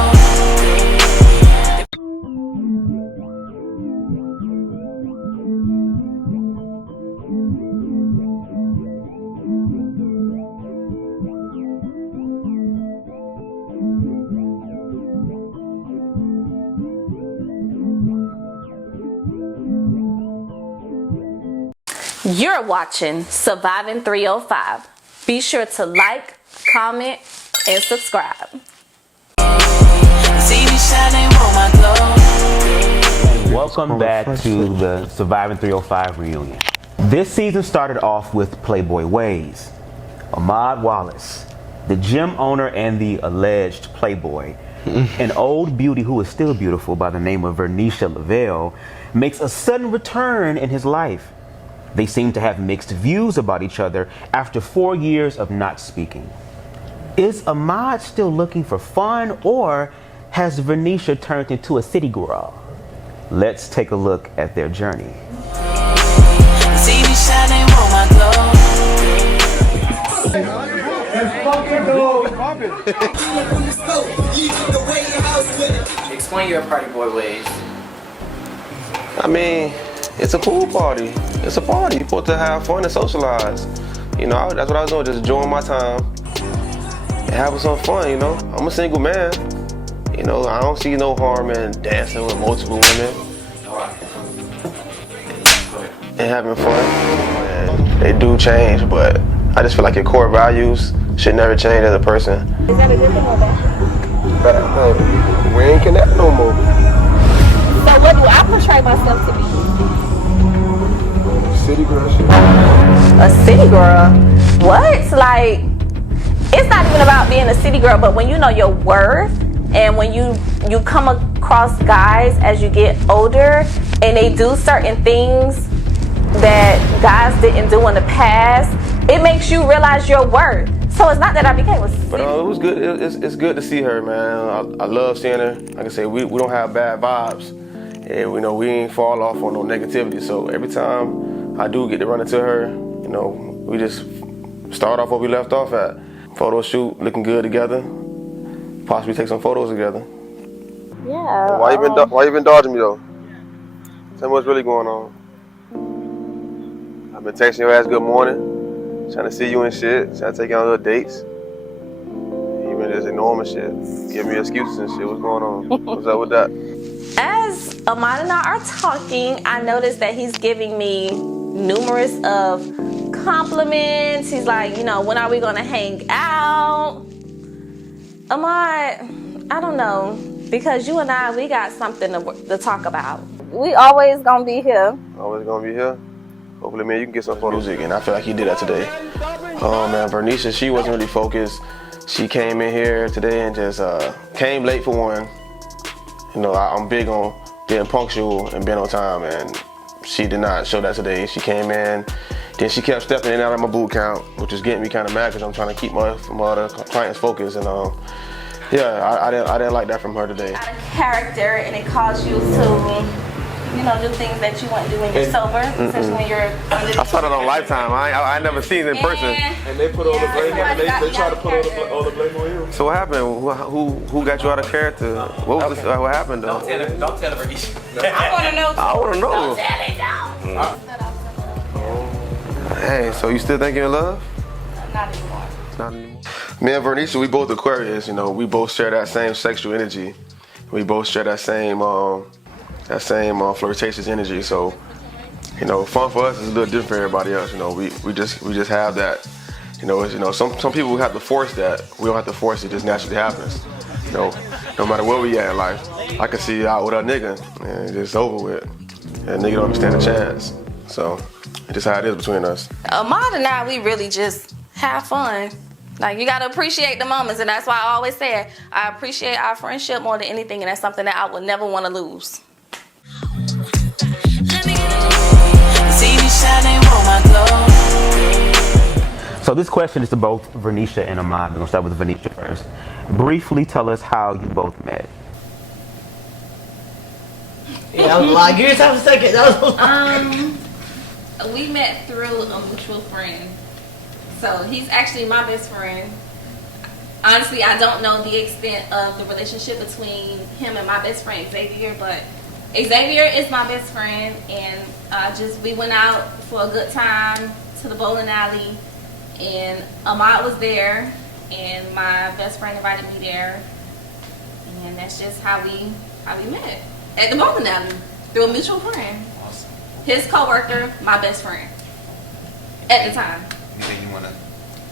You're watching Surviving 305. Be sure to like, comment, and subscribe. Welcome back to the Surviving 305 reunion. This season started off with Playboy Ways. Ahmad Wallace, the gym owner and the alleged Playboy, an old beauty who is still beautiful by the name of Vernisha Lavelle, makes a sudden return in his life. They seem to have mixed views about each other after 4 years of not speaking. Is Ahmad still looking for fun, or has Vernisha turned into a city girl? Let's take a look at their journey. Explain your party boy ways. I mean, it's a pool party. It's a party. You're supposed to have fun and socialize. You know, that's what I was doing, just enjoying my time and having some fun, you know. I'm a single man. You know, I don't see no harm in dancing with multiple women and having fun. And they do change, but I just feel like your core values should never change as a person. Is that a good thing or bad? We ain't connect no more. So what do I portray myself to be? City girl shit. A city girl? What? Like, it's not even about being a city girl, but when you know your worth and when you come across guys as you get older and they do certain things that guys didn't do in the past, it makes you realize your worth. So it's not that I became a city. But it was good. It's good to see her, man. I love seeing her. Like I say, we don't have bad vibes. And you know, we ain't fall off on no negativity. So every time I do get to run into her, you know, we just start off where we left off at. Photo shoot, looking good together. Possibly take some photos together. Yeah. Why you been dodging me though? Tell me what's really going on. I've been texting your ass good morning, trying to see you and shit, trying to take you on little dates. You been just ignoring me shit, giving me excuses and shit. What's going on? What's up with that? As Ahmad and I are talking, I noticed that he's giving me numerous of compliments. He's like, you know, when are we gonna hang out? Ahmad, I don't know, because you and I, we got something to talk about. We always gonna be here. Always gonna be here. Hopefully, man, you can get some photos again. I feel like you did that today. Oh man, Vernisha, she wasn't really focused. She came in here today and just came late for one. You know, I'm big on being punctual and being on time, and she did not show that today. She came in, then she kept stepping in and out of my boot count, which is getting me kind of mad because I'm trying to keep my other clients focused. And yeah, I didn't like that from her today. Out of character, and it caused you to, you know, do things that you wouldn't do when you're sober, especially when you're under the I saw that on Lifetime. I never seen it in person. And they put all the blame on they try to put all the blame on you. So what happened? Who got you out of character? What was this, what happened though? Don't tell her. I want to know. I want to know. Don't tell it, Hey, so you still think you're in love? Not anymore. Not anymore. Me and Vernisha, we both Aquarius. You know, we both share that same sexual energy. We both share that same flirtatious energy. So, you know, fun for us is a little different from everybody else. You know, we just have that. You know, some people have to force that. We don't have to force it; it just naturally happens. You know, no matter where we at in life, I can see you out with a nigga and it's over with. And nigga don't understand the chance. So, it's just how it is between us. Ahmad and I, we really just have fun. Like, you gotta appreciate the moments, and that's why I always say I appreciate our friendship more than anything, and that's something that I would never want to lose. So this question is to both Vernisha and Ahmad. We're gonna start with Vernisha first. Briefly tell us how you both met. Yeah, that was a lot. Give yourself a second. That was a lot. We met through a mutual friend. So he's actually my best friend. Honestly, I don't know the extent of the relationship between him and my best friend Xavier, but Xavier is my best friend, and we went out for a good time to the bowling alley, and Ahmad was there, and my best friend invited me there, and that's just how we met at the bowling alley through a mutual friend. Awesome. His coworker, my best friend. At the time. Anything you want to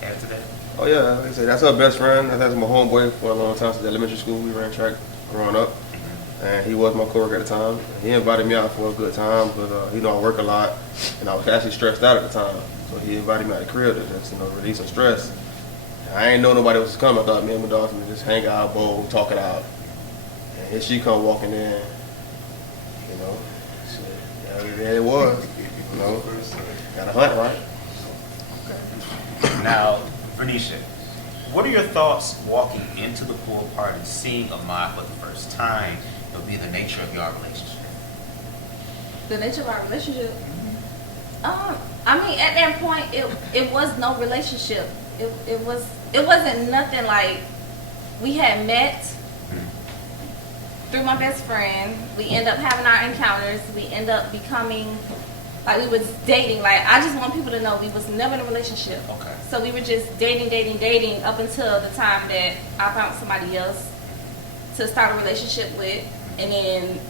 add to that? Oh yeah, like I said, that's her best friend. That's my homeboy for a long time since elementary school. We ran track growing up, and he was my coworker at the time. He invited me out for a good time, but I work a lot, and I was actually stressed out at the time. So he invited me out of the crib to just release some stress. And I ain't know nobody was coming. I thought me and my dog would just hang out, bowl, talk it out. And here she come walking in, there it was. Got a hunt, right? Now, Venetia, what are your thoughts walking into the pool party, seeing Ahmad for the first time? It'll be the nature of your relationship. The nature of our relationship? I mean, at that point, it was no relationship. It wasn't nothing. Like, we had met through my best friend. We end up having our encounters. We end up becoming, like, we was dating. Like, I just want people to know we was never in a relationship. Okay. So we were just dating up until the time that I found somebody else to start a relationship with. And then,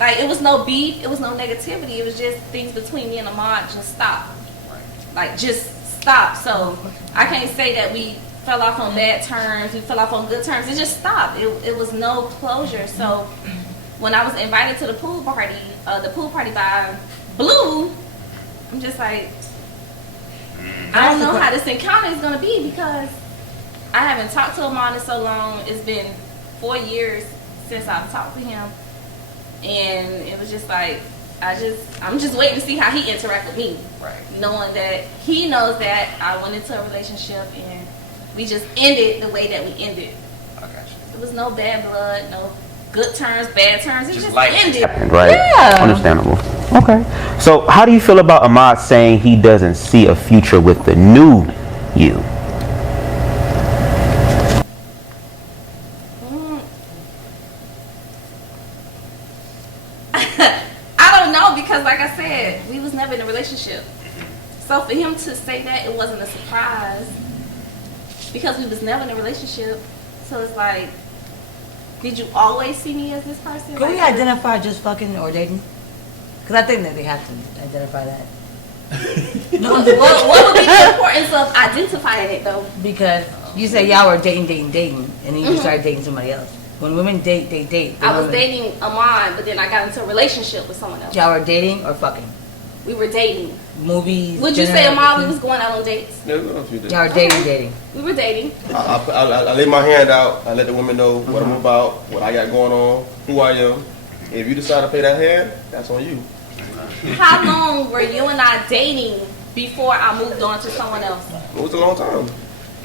like, it was no beef, it was no negativity. It was just things between me and Ahmad just stopped. Right. Like, just stopped. So I can't say that we fell off on bad terms, we fell off on good terms. It just stopped. It was no closure. So when I was invited to the pool party by Blue, I'm just like, I don't know how this encounter is going to be because I haven't talked to Ahmad in so long. It's been 4 years since I've talked to him. And it was just like, I'm just waiting to see how he interact with me. Right. Knowing that he knows that I went into a relationship and we just ended the way that we ended. I got you. There was no bad blood, no good turns, bad turns. It just like ended. Right. Yeah. Understandable. Okay. So how do you feel about Ahmad saying he doesn't see a future with the new you? I don't know because, like I said, we was never in a relationship. So for him to say that, it wasn't a surprise because we was never in a relationship. So it's like, did you always see me as this person? Can we identify just fucking or dating? Because I think that they have to identify that. No, what would be the importance of identifying it though? Because you say y'all were dating, and then you just started dating somebody else. When women date, they date. I was dating Ahmad, but then I got into a relationship with someone else. Y'all were dating or fucking? We were dating. Movies. Would you say Ahmad we was going out on dates? Yeah, we went on a few dates. Y'all were dating. We were dating. I lay my hand out. I let the women know what I'm about, what I got going on, who I am. If you decide to pay that hand, that's on you. How long were you and I dating before I moved on to someone else? It was a long time.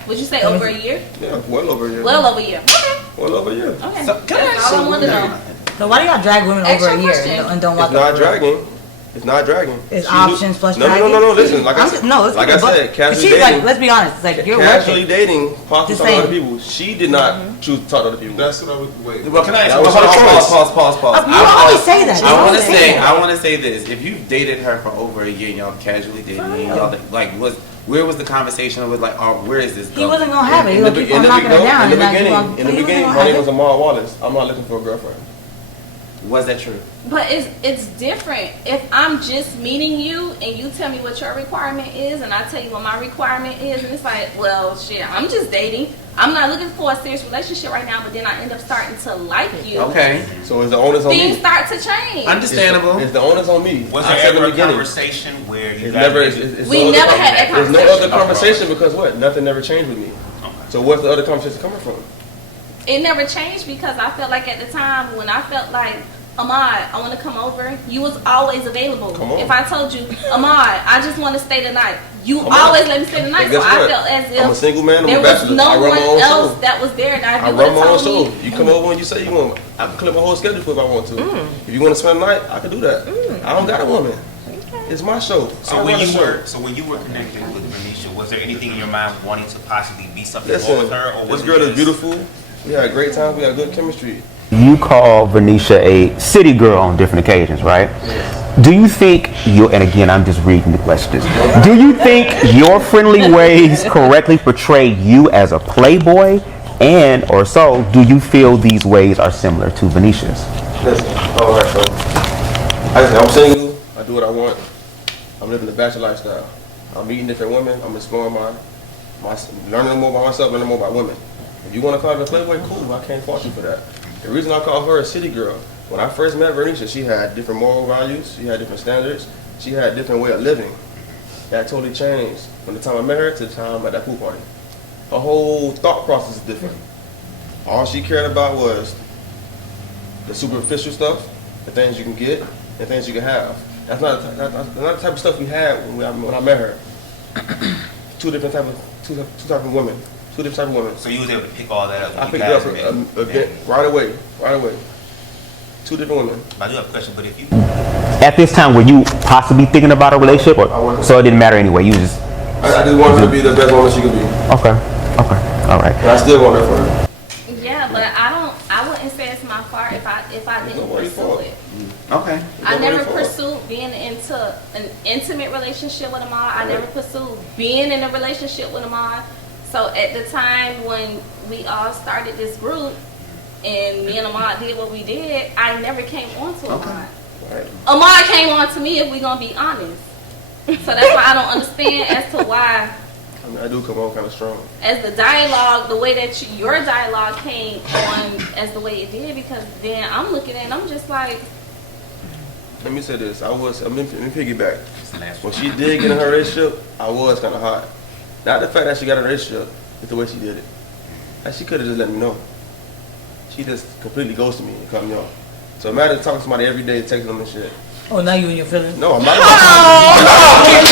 Would you say over a year? Yeah, well over a year. Well over a year. Okay. Well over a year. Okay. That's all I wanted to know. So why do y'all drag women over a year and don't walk It's not dragging. It's not dragging. It's options plus no, dragging? No. Listen, like I said, casually dating. Like, let's be honest. It's like you're casually working. dating, possibly talking to other people. She did not choose to talk to other people. That's what I would wait. Well, can I ask That was her choice. pause. You always say that. I want to say this. If you've dated her for over a year and y'all casually dating, y'all like where was the conversation with like, where is this going? He wasn't gonna have it. He was gonna keep on knocking her down. In the beginning, my name was Ahmad Wallace. I'm not looking for a girlfriend. Was that true? But it's different. If I'm just meeting you and you tell me what your requirement is and I tell you what my requirement is, and it's like, well, shit, I'm just dating. I'm not looking for a serious relationship right now, but then I end up starting to like you. Okay. So is the onus on me? Things start to change. Understandable. It's the onus on me. Was there ever a conversation where you guys we never had that conversation. There's no other conversation because what? Nothing never changed with me. So what's the other conversation coming from? It never changed because I felt like at the time when I felt like, Ahmad, I want to come over, you was always available. Come on. If I told you, Ahmad, I just want to stay the night, you always let me stay the night. So I felt as if I'm a single man, there I'm a was bachelor. no I run one my own else show. that was there that I run my own show. You come over when you say you want. I can clear my whole schedule for if I want to. If you want to spend the night, I can do that. I don't got a woman. It's my show. So when you were connected with Venetia, was there anything in your mind wanting to possibly be something more with her, or was this girl is beautiful. We had a great time. We had good chemistry. You call Venetia a city girl on different occasions, right? Do you think and again, I'm just reading the questions. Do you think your friendly ways correctly portray you as a playboy? And or so, do you feel these ways are similar to Venetia's? Listen, all right, so I'm single. I do what I want. I'm living the bachelor lifestyle. I'm meeting different women. I'm exploring learning more about myself, learning more about women. If you want to call her a playboy, cool. I can't fault you for that. The reason I call her a city girl, when I first met Vernisha, she had different moral values. She had different standards. She had a different way of living. That totally changed from the time I met her to the time at that pool party. Her whole thought process is different. All she cared about was the superficial stuff, the things you can get, the things you can have. That's not the type of stuff we had when I met her. Two types of women. Two different types of women. So you was able to pick all that up? I picked it up right away. Two different women. I do have a question, but if you... At this time, were you possibly thinking about a relationship, or so it didn't matter anyway? You just... I just wanted her to be the best woman she could be. Okay, all right. And I still want that for her. Yeah, but I wouldn't say it's my fault if I didn't pursue it. Okay. I never pursued being into an intimate relationship with Ahmad. I never pursued being in a relationship with Ahmad. So at the time when we all started this group and me and Ahmad did what we did, I never came on to Ahmad. Right. Ahmad came on to me, if we're going to be honest. So that's why I don't understand as to why. I mean, I do come on kind of strong. As the dialogue, the way that your dialogue came on as the way it did, because then I'm looking at it and I'm just like. Let me say this. Let me piggyback. When she did get in her relationship, I was kind of hot. Not the fact that she got in a relationship, it's the way she did it. Like, she could have just let me know. She just completely ghosted me and cut me off. So imagine talking to somebody every day, texting them and shit. Oh, now you in your feelings? No, I'm not in my feelings.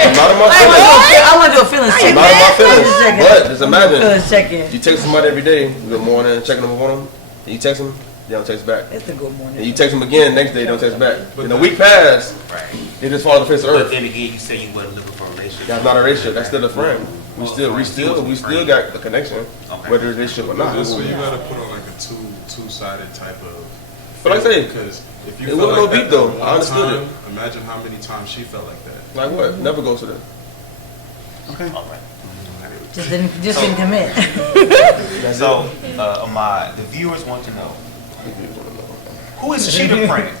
I'm not in my feelings. I want to do a feelings check. I'm not in my feelings. But just imagine, Feelings check-in. you text somebody every day, good morning, checking them on them, and you text them, they don't text back. It's a good morning. And you text them again, next day they don't text back. And a week passed, they just fall off the face of But earth. then again, you say you wasn't looking for a relationship. That's not a relationship, that's still a friend. We still got the connection, whether it's a relationship or not. This way you gotta put on like a two-sided type of. But like I say, because if you it felt wasn't no like beat that though. one I understood time, it. Imagine how many times she felt like that. Like what? Never go to them. Okay. All right. Just didn't commit. So, Ahmad, the viewers want to know. Who is Cheetah Print?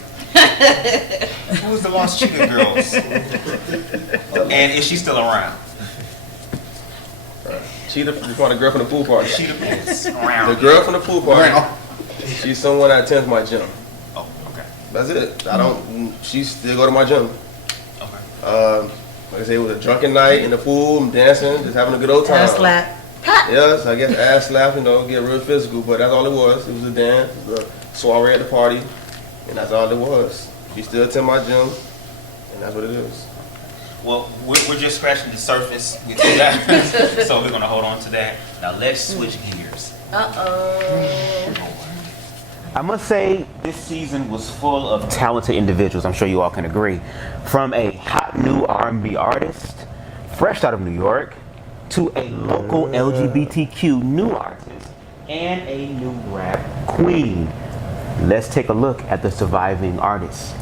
Who's the Lost Cheetah Girls? And is she still around? Cheetah, you call the girl from the pool party. Cheetah is around. The girl from the pool party. She's someone that attends my gym. Oh, okay. That's it. She still go to my gym. Okay. Like I said, it was a drunken night in the pool, I'm dancing, just having a good old time. Ass slap. Yes, I guess ass slap, get real physical, but that's all it was. It was a dance, it was a soiree at the party, and that's all it was. She still attend my gym, and that's what it is. Well, we're just scratching the surface with that, so we're gonna hold on to that. Now let's switch gears. I must say this season was full of talented individuals. I'm sure you all can agree. From a hot new R&B artist, fresh out of New York, to a local LGBTQ new artist, and a new rap queen. Let's take a look at the surviving artists.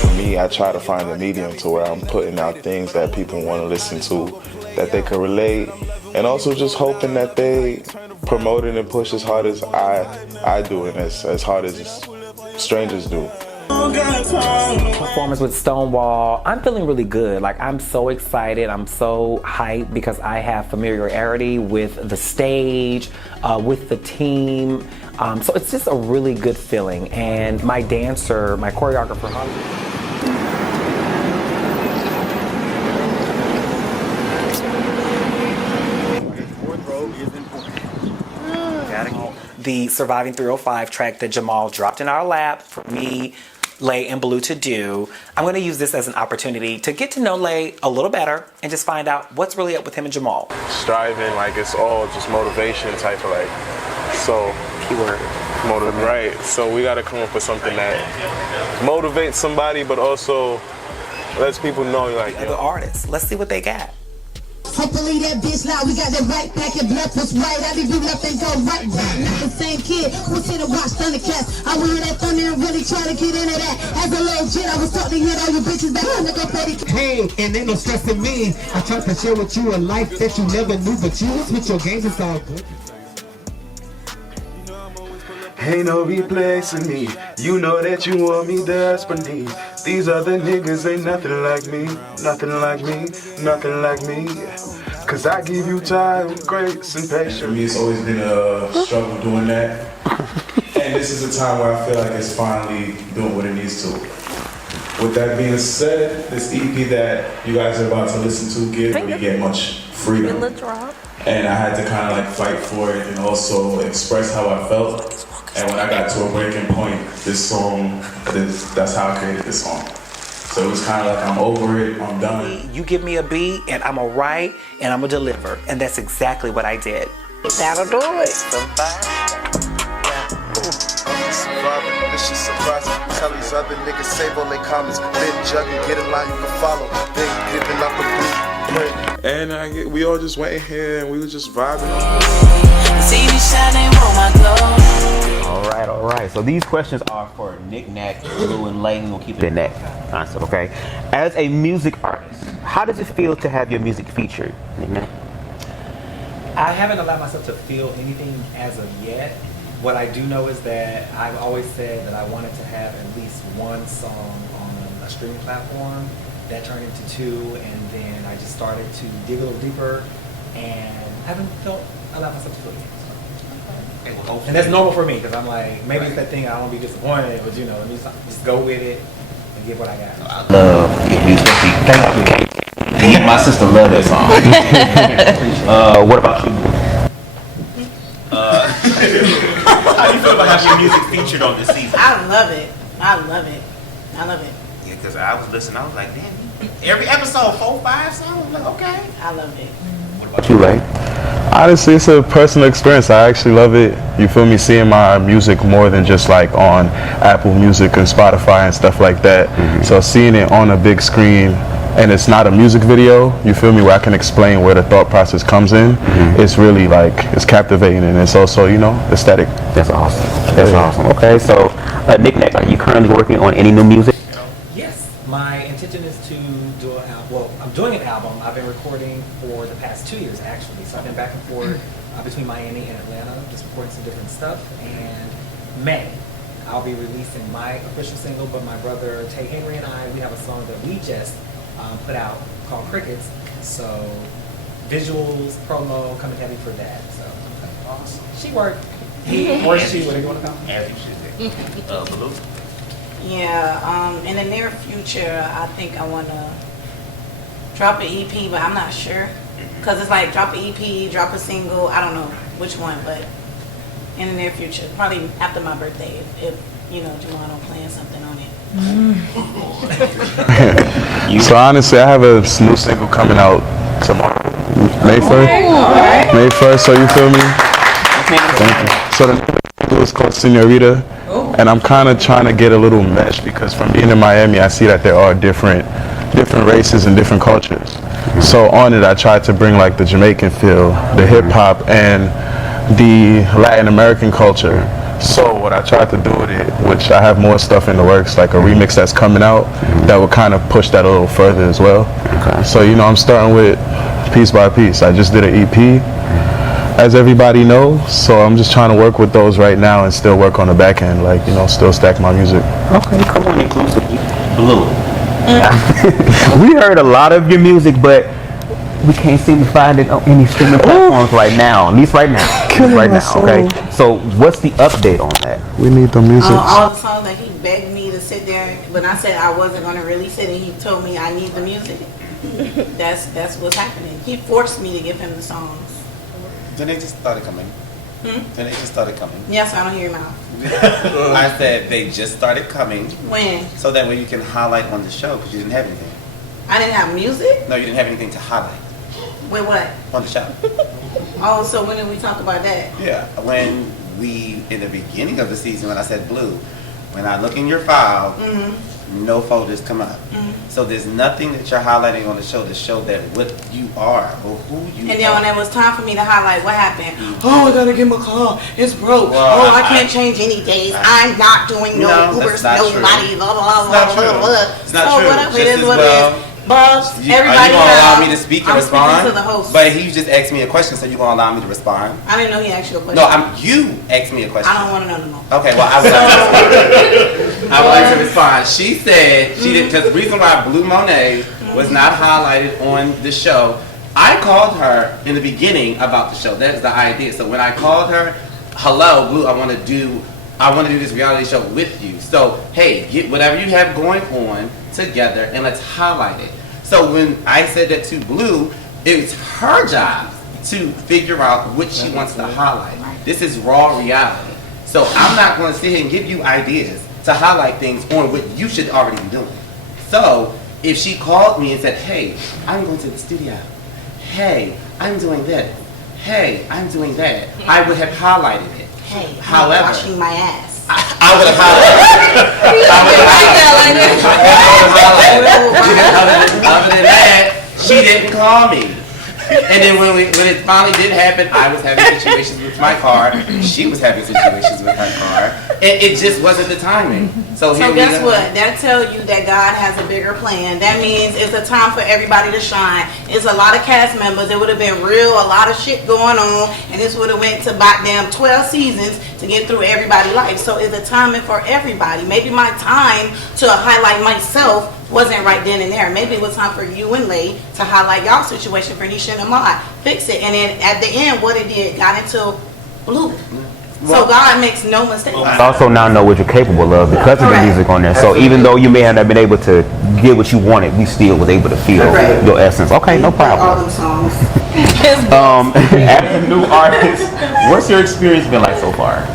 For me, I try to find a medium to where I'm putting out things that people want to listen to, that they can relate, and also just hoping that they promote it and push as hard as I do and as hard as strangers do. Performance with Stonewall, I'm feeling really good. Like, I'm so excited, I'm so hyped because I have familiarity with the stage, with the team. So it's just a really good feeling. And my dancer, my choreographer, the Surviving 305 track that Jamal dropped in our lap for me, Lay, and Blue to do. I'm going to use this as an opportunity to get to know Lay a little better and just find out what's really up with him and Jamal. Striving, like it's all just motivation type of like, so keyword motivate, right? So we got to come up with something that motivates somebody, but also lets people know like the artists. Let's see what they got. Hopefully that bitch loud, we got that right back and left was right. I leave you left and go right back. Not the same kid who's here to watch Thundercats. I wanted that thunder and really try to get into that. As a little kid, I was taught to hit all you bitches back on the go petty. Hey, and ain't no stressing me. I tried to share with you a life that you never knew, but you was with your games, it's all good. Ain't no replacing me. You know that you want me desperately. These other niggas ain't nothing like me. Nothing like me. Nothing like me. Cause I give you time, grace, and patience. For me, it's always been a struggle doing that. And this is a time where I feel like it's finally doing what it needs to. With that being said, this EP that you guys are about to listen to didn't really get much freedom. And I had to kind of like fight for it and also express how I felt. And when I got to a breaking point, that's how I created this song. So it was kind of like, I'm over it, I'm done. You give me a beat and I'm gonna write and I'm gonna deliver. And that's exactly what I did. That'll do it. This shit surprising. Tell these other niggas save on their comments. Been jugging, get a line you can follow. They giving up the blueprint. And we all just went in here and we was just vibing. See me shining on my glow. All right. So these questions are for Nick Nack, Blue, and Layton. We'll keep it in that concept, okay? As a music artist, how does it feel to have your music featured, Nick Nack? I haven't allowed myself to feel anything as of yet. What I do know is that I've always said that I wanted to have at least one song on a streaming platform. That turned into two, and then I just started to dig a little deeper, and haven't allowed myself to feel it. And that's normal for me, because I'm like, maybe it's that thing I don't want to be disappointed, but let me just go with it and get what I got. Love music. Thank you. My sister loved that song. What about you? How do you feel about having your music featured on this season? I love it. Yeah, because I was listening, I was like, damn, every episode, 4, 5 songs, I'm like, okay. I love it. What about you, Ray? Honestly, it's a personal experience. I actually love it. You feel me? Seeing my music more than just like on Apple Music and Spotify and stuff like that. So seeing it on a big screen, and it's not a music video, you feel me, where I can explain where the thought process comes in, it's really like, it's captivating, and it's also, aesthetic. That's awesome. Okay, so Nick Nack, are you currently working on any new music? Yes, my intention is to do an album. Well, I'm doing an album. I've been recording for the past 2 years, actually. So I've been back and forth between Miami and Atlanta, just recording some different stuff. And May, I'll be releasing my official single, but my brother Tay Henry and we have a song that we just put out called Crickets. So visuals, promo, coming heavy for that. So awesome. She worked. He or she, whatever you want to call it. As you should say. Blue? Yeah, in the near future, I think I want to drop an EP, but I'm not sure. Because it's like drop an EP, drop a single, I don't know which one, but in the near future, probably after my birthday, if Jamal don't plan something on it. So honestly, I have a new single coming out tomorrow, May 1st. May 1st, so you feel me? Thank you. So the single is called Senorita, and I'm kind of trying to get a little mesh, because from being in Miami, I see that there are different races and different cultures. So on it, I tried to bring like the Jamaican feel, the hip hop, and the Latin American culture. So what I tried to do with it, which I have more stuff in the works, like a remix that's coming out, that will kind of push that a little further as well. So I'm starting with piece by piece. I just did an EP, as everybody knows, so I'm just trying to work with those right now and still work on the back end, like, still stack my music. Okay, come on, inclusive. Blue. We heard a lot of your music, but we can't seem to find it on any streaming platforms right now. At least right now. Okay. So what's the update on that? We need the music. All the songs that he begged me to sit there, when I said I wasn't going to release it, and he told me I need the music. That's what's happening. He forced me to give him the songs. Then they just started coming. Then they just started coming. Yes, I don't hear your mouth. I said they just started coming. When? So that way you can highlight on the show, because you didn't have anything. I didn't have music? No, you didn't have anything to highlight. With what? On the show. Oh, so when did we talk about that? Yeah, when we, in the beginning of the season, when I said Blue, when I look in your file, no folders come up. So there's nothing that you're highlighting on the show to show that what you are or who you are. And then when it was time for me to highlight, what happened? Oh, I gotta give him a call. It's broke. Well, I can't change any days. I'm not doing no Ubers, nobody, blah, blah, blah, blah, blah. It's not true. Whatever, Just it is as what well, it is. Boss, You everybody gonna allow me to speak and I'm respond? speaking to the host. But he just asked me a question, so you gonna allow me to respond? I didn't know he asked you a question. No, you asked me a question. I don't want to know no more. Okay, well, I would like to respond. She said she didn't, because the reason why Blue Monet was not highlighted on the show, I called her in the beginning about the show. That is the idea. So when I called her, hello, Blue, I want to do this reality show with you. So, hey, get whatever you have going on together and let's highlight it. So when I said that to Blue, it's her job to figure out what she wants to highlight. This is raw reality. So I'm not going to sit here and give you ideas to highlight things on what you should already be doing. So if she called me and said, hey, I'm going to the studio. Hey, I'm doing this. Hey, I'm doing that. I would have highlighted it. Hey, However, I'm washing my ass. I would have highlighted. Other than that, she didn't call me. And then when it finally did happen, I was having situations with my car. She was having situations with her car. And it just wasn't the timing. So guess what? That tell you that God has a bigger plan. That means it's a time for everybody to shine. It's a lot of cast members. It would have been a lot of shit going on, and this would have went to about damn 12 seasons to get through everybody's life. So it's a timing for everybody. Maybe my time to highlight myself wasn't right then and there. Maybe it was time for you and Lay to highlight y'all situation for Nisha and Ahmad. Fix it. And then at the end, what it did, got into Blue. So God makes no mistake. I also now know what you're capable of because of the music on there. So even though you may have not been able to get what you wanted, we still was able to feel your essence. Okay, no problem. All them songs. As a new artist, what's your experience been like so far?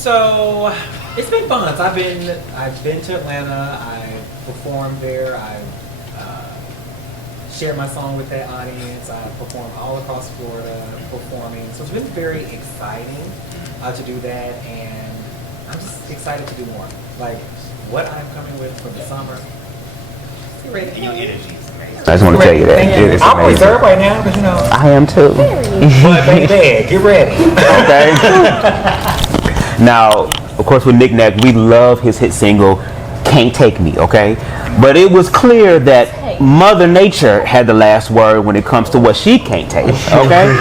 So it's been fun. I've been to Atlanta. I performed there. I've shared my song with that audience. I performed all across Florida performing. So it's been very exciting to do that, and I'm just excited to do more. Like what I'm coming with for the summer. Get ready. And your energy is amazing. I just want to tell you that. It's I'm amazing. reserved right now, but you know. I am too. But baby, get ready. Okay. Now, of course, with Nick Nack, we love his hit single, Can't Take Me, okay? But it was clear that Mother Nature had the last word when it comes to what she can't take, okay?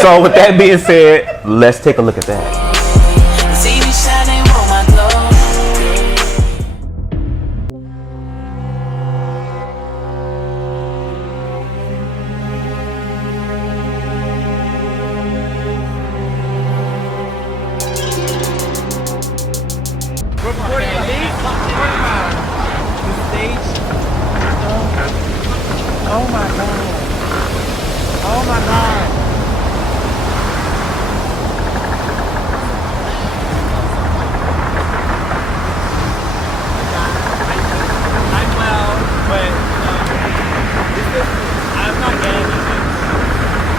So with that being said, let's take a look at that. See me shining on my glow. Oh my God. Oh my God. I'm well, but I'm not getting it.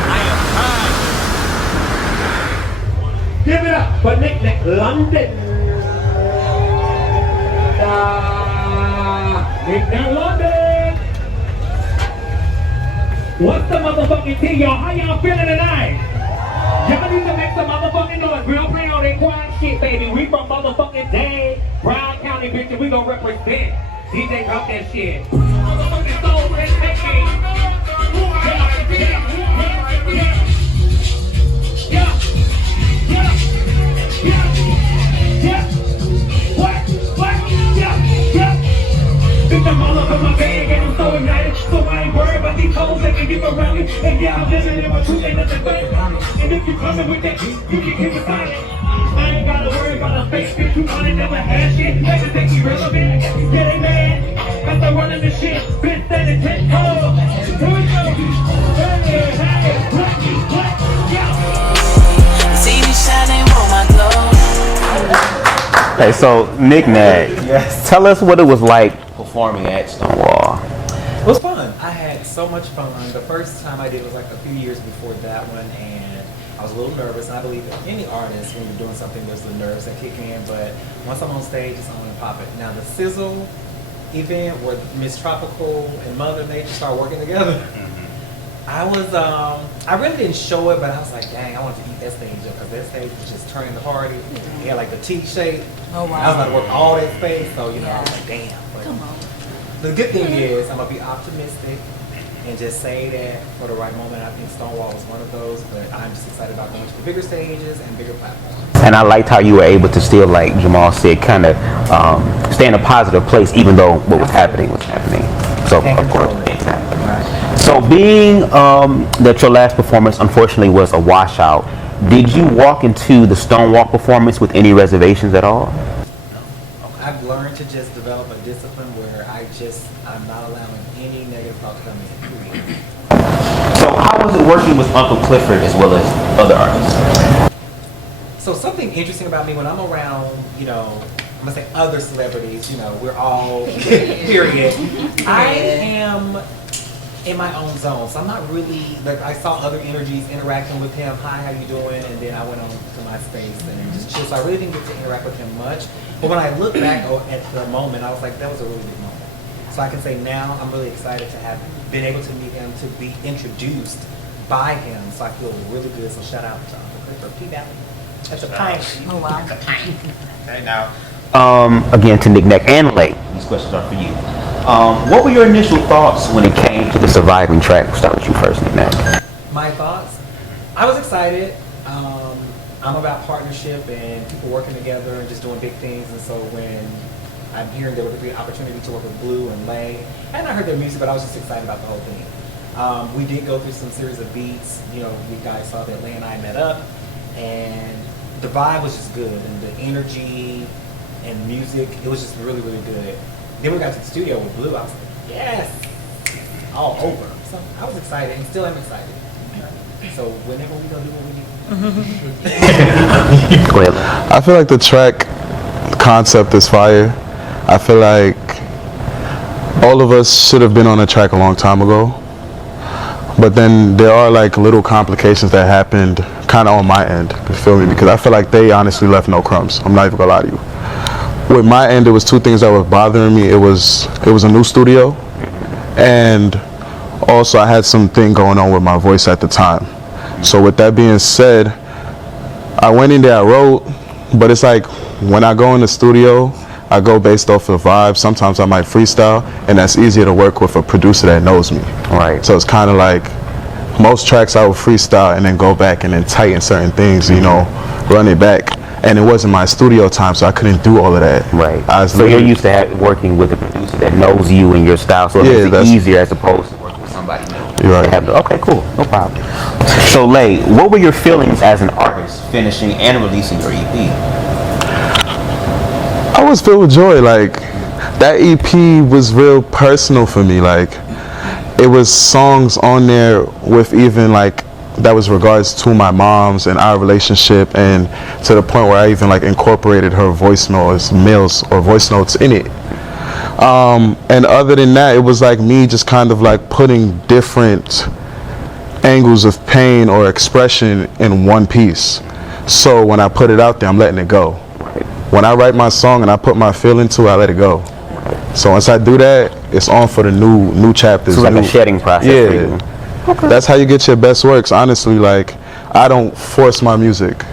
I am fine. Give it up for Nick Nack London. Nick Nack London. What's the motherfucking tea, y'all? How y'all feeling tonight? Y'all need to make some motherfucking noise. We don't play all that quiet shit, baby. We from motherfucking Dade, Broward County, bitch, and we gon' represent. DJ, drop that shit. Motherfucking soul, let's take me. I'm all up in my bag and I'm so ignited, so I ain't worried about these hoes that can get around me. And yeah, I'm living in my truth, ain't nothing but it. And if you coming with that, you can keep it silent. I ain't gotta worry about a fake bitch who wanna never have shit. Never think he relevant. Yeah, they mad. After running the shit, bitch that is 10 toes. Here we go. Hey, what? Yeah. See me shining on my glow. Hey, so Nick Nack, tell us what it was like Performing at Stonewall. It was fun. I had so much fun. The first time I did was like a few years before that one, and I was a little nervous. And I believe that any artist, when you're doing something, there's the nerves that kick in. But once I'm on stage, it's on and pop it. Now the Sizzle event where Miss Tropical and Mother Nature start working together. I was, I really didn't show it, but I was like, dang, I wanted to eat that stage up because that stage was just turning the party. It had like the T shape. Oh, wow. I was about to work all that space, so you know, I was like, damn. But Come on. the good thing is I'm gonna be optimistic and just say that for the right moment, I think Stonewall was one of those, but I'm just excited about going to the bigger stages and bigger platforms. And I liked how you were able to still, like Jamal said, kind of stay in a positive place, even though what was happening was happening. So, of course. So, being that your last performance, unfortunately, was a washout, did you walk into the Stonewall performance with any reservations at all? I've learned to just develop a discipline where I'm not allowing any negative thoughts to come in. So, how was it working with Uncle Clifford as well as other artists? So something interesting about me when I'm around, I'm gonna say other celebrities, we're all, period. I am in my own zone. So I'm not really, I saw other energies interacting with him. Hi, how you doing? And then I went on to my space and just chill. So I really didn't get to interact with him much. But when I look back at the moment, I was like, that was a really big moment. So I can say now I'm really excited to have been able to meet him, to be introduced by him. So I feel really good. So shout out to Uncle Clifford. P. Valley. That's a pint. Oh, wow. Okay, now. Again, to Nick Neck and Lake, these questions are for you. What were your initial thoughts when it came to the surviving track? We'll start with you first, Nick Neck. My thoughts? I was excited. I'm about partnership and people working together and just doing big things. And so when I'm hearing there would be an opportunity to work with Blue and Lay, and I heard their music, but I was just excited about the whole thing. We did go through some series of beats. You guys saw that Lay and I met up, and the vibe was just good, and the energy and music, it was just really, really good. Then we got to the studio with Blue. I was like, yes, all over. So I was excited, and still am excited. So whenever we gonna do what we do. I feel like the track concept is fire. I feel like all of us should have been on a track a long time ago. But then there are like little complications that happened kind of on my end, you feel me? Because I feel like they honestly left no crumbs. I'm not even gonna lie to you. With my end, it was two things that were bothering me. It was a new studio, and also I had something going on with my voice at the time. So with that being said, I went in there, I wrote, but it's like when I go in the studio, I go based off of vibes. Sometimes I might freestyle, and that's easier to work with a producer that knows me. Right. So it's kind of like most tracks I would freestyle and then go back and then tighten certain things, run it back. And it wasn't my studio time, so I couldn't do all of that. Right. So you're used to working with a producer that knows you and your style, so it makes it easier as opposed to working with somebody new. You're right. Okay, cool. No problem. So, Lay, what were your feelings as an artist finishing and releasing your EP? I was filled with joy. Like, that EP was real personal for me. Like, it was songs on there with even like that was regards to my mom's and our relationship, and to the point where I even like incorporated her voicemails or voice notes in it. And other than that, it was like me just kind of like putting different angles of pain or expression in one piece. So when I put it out there, I'm letting it go. When I write my song and I put my feel into it, I let it go. So once I do that, it's on for the new chapters. So like a shedding process. Yeah. For you. Okay. That's how you get your best works. Honestly, like, I don't force my music.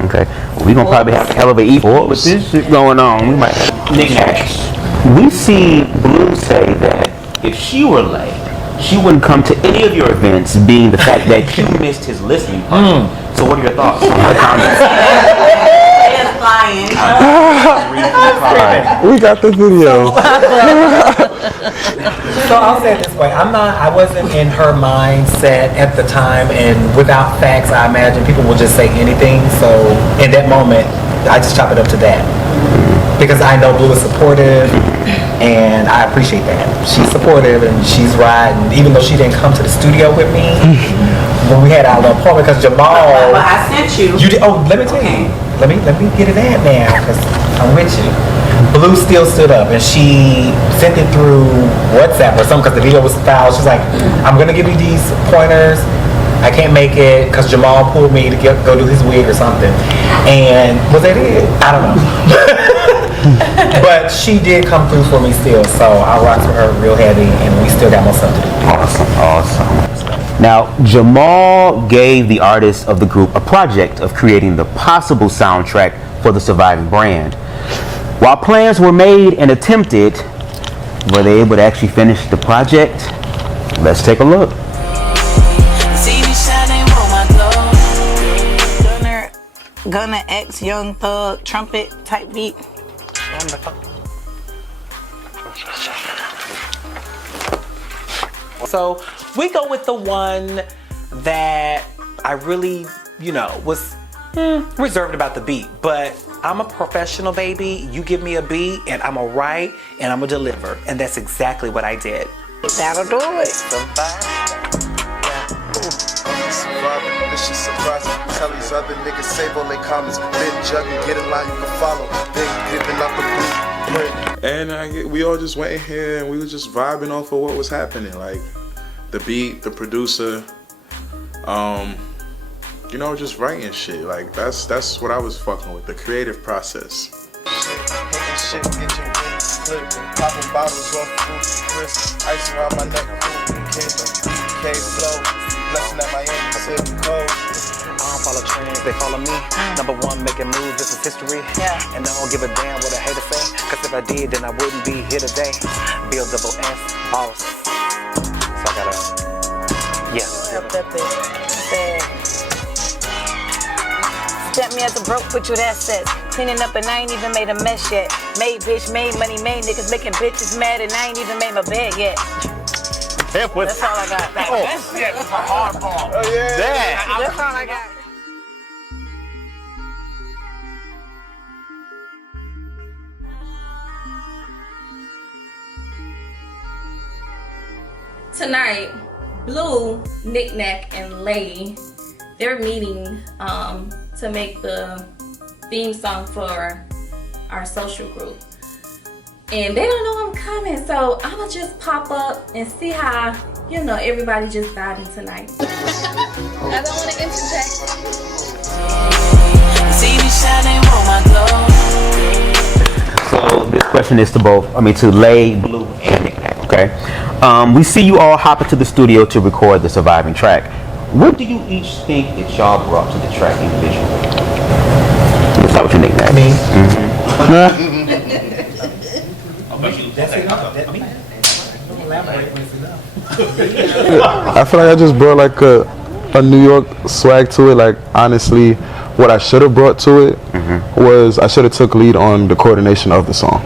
Okay. Well, we gonna probably have a hell of an EP with this shit going on. We might have We see Blue say that if she were Lay, she wouldn't come to any of your events, being the fact that you missed his listening party. So what are your thoughts on the comments? We got the video. So I'll say it this way, I wasn't in her mindset at the time, and without facts, I imagine people will just say anything. So in that moment, I just chop it up to that. Because I know Blue is supportive, and I appreciate that. She's supportive and she's riding, even though she didn't come to the studio with me when we had our little appointment, because Jamal. But I sent you. You did. Oh, let me tell you. Let me get it at now, because I'm with you. Blue still stood up, and she sent it through WhatsApp or something, because the video was foul. She's like, I'm gonna give you these pointers. I can't make it because Jamal pulled me to go do his wig or something. And was that it? I don't know. But she did come through for me still, so I rocked with her real heavy, and we still got more stuff to do. Awesome. Now, Jamal gave the artists of the group a project of creating the possible soundtrack for the surviving brand. While plans were made and attempted, Were they able to actually finish the project? Let's take a look. Gunna X Young Thug trumpet type beat. So we go with the one that I really, was reserved about the beat. But I'm a professional, baby. You give me a beat and I'm gonna write and I'm gonna deliver. And that's exactly what I did. That'll do it. This shit surprising. Tell these other niggas save all their comments. Been jugging, get a line you can follow. Been giving up the blueprint. And we all just went in here and we were just vibing off of what was happening. Like the beat, the producer, just writing shit. Like that's what I was fucking with, the creative process. Shit, get your wings split. Popping bottles off fruit, crisp. Ice around my neck, K flow. Blessing at Miami, sip cold. I don't follow trends, they follow me. Number one, making moves, this is history. And I don't give a damn what a hater say. Cause if I did, then I wouldn't be here today. Bill double S, boss. So I gotta, Step me as a broke with your assets. Cleaning up and I ain't even made a mess yet. Made bitch, made money, made niggas making bitches mad and I ain't even made my bed yet. That's all I got. That shit was a hard ball. Oh yeah. That's all I got. Tonight, Blue, Knick-Knack, and Lay, they're meeting to make the theme song for our social group. And they don't know I'm coming, so I'ma just pop up and see how, everybody just vibing tonight. I don't want to interject. So this question is to to Lay, Blue, and Knick-Knack, okay? We see you all hop into the studio to record the surviving track. What do you each think that y'all brought to the track individually? Let's start with your Knick-Knack. Me? Mm-hmm. I feel like I just brought like a New York swag to it. Like honestly, what I should have brought to it was I should have took lead on the coordination of the song.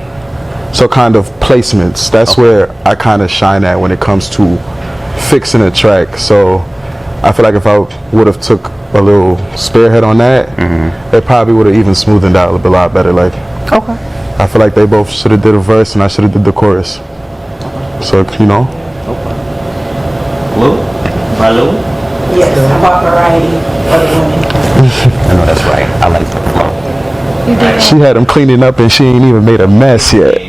So kind of placements. That's where I kind of shine at when it comes to fixing a track. So I feel like if I would have took a little spearhead on that, it probably would have even smoothened out a lot better. Like, I feel like they both should have did a verse and I should have did the chorus. So Blue? Blue? Yes, I bought variety of women. I know that's right. I like the flow. She had them cleaning up and she ain't even made a mess yet.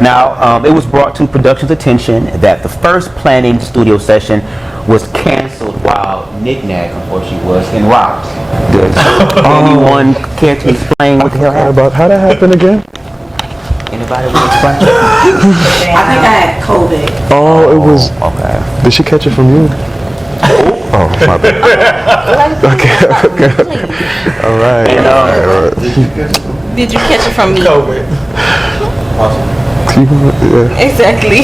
Now, it was brought to production's attention that the first planning studio session was canceled while Knick-Knack, unfortunately, was en route. Does anyone care to explain what the hell happened? How that happened again? Anybody want to explain? I think I had COVID. Oh, it was. Okay. Did she catch it from you? Oh, my bad. Okay. All right. Did you catch it from me? COVID. Yeah. Exactly.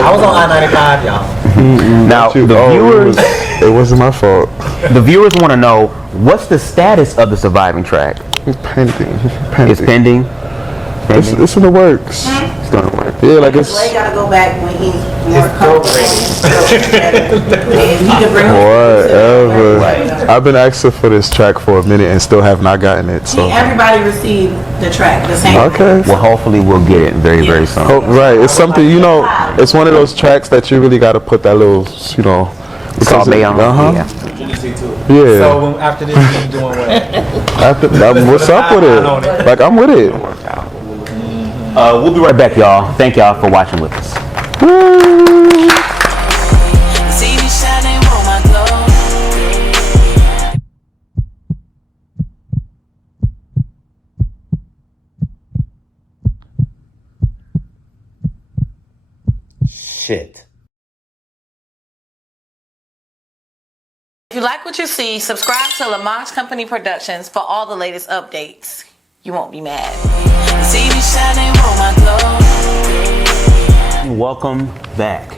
I was on I-95, y'all. Now, the viewers... It wasn't my fault. The viewers want to know, what's the status of the surviving track? Pending. It's pending? It's in the works. It's going to work. Yeah, like it's... Lay gotta go back when he's more comfortable. And he can bring Whatever. I've been asking for this track for a minute and still have not gotten it. So everybody received the track the same. Okay. Well, hopefully we'll get it very, very soon. Right. It's something, it's one of those tracks that you really got to put that little, Salt Bay on. Yeah. So after this, you doing what? What's up with it? Like, I'm with it. We'll be right back, y'all. Thank y'all for watching with us. Shit. If you like what you see, subscribe to Lamont Company Productions for all the latest updates. You won't be mad. See me shining on my glow. Welcome back.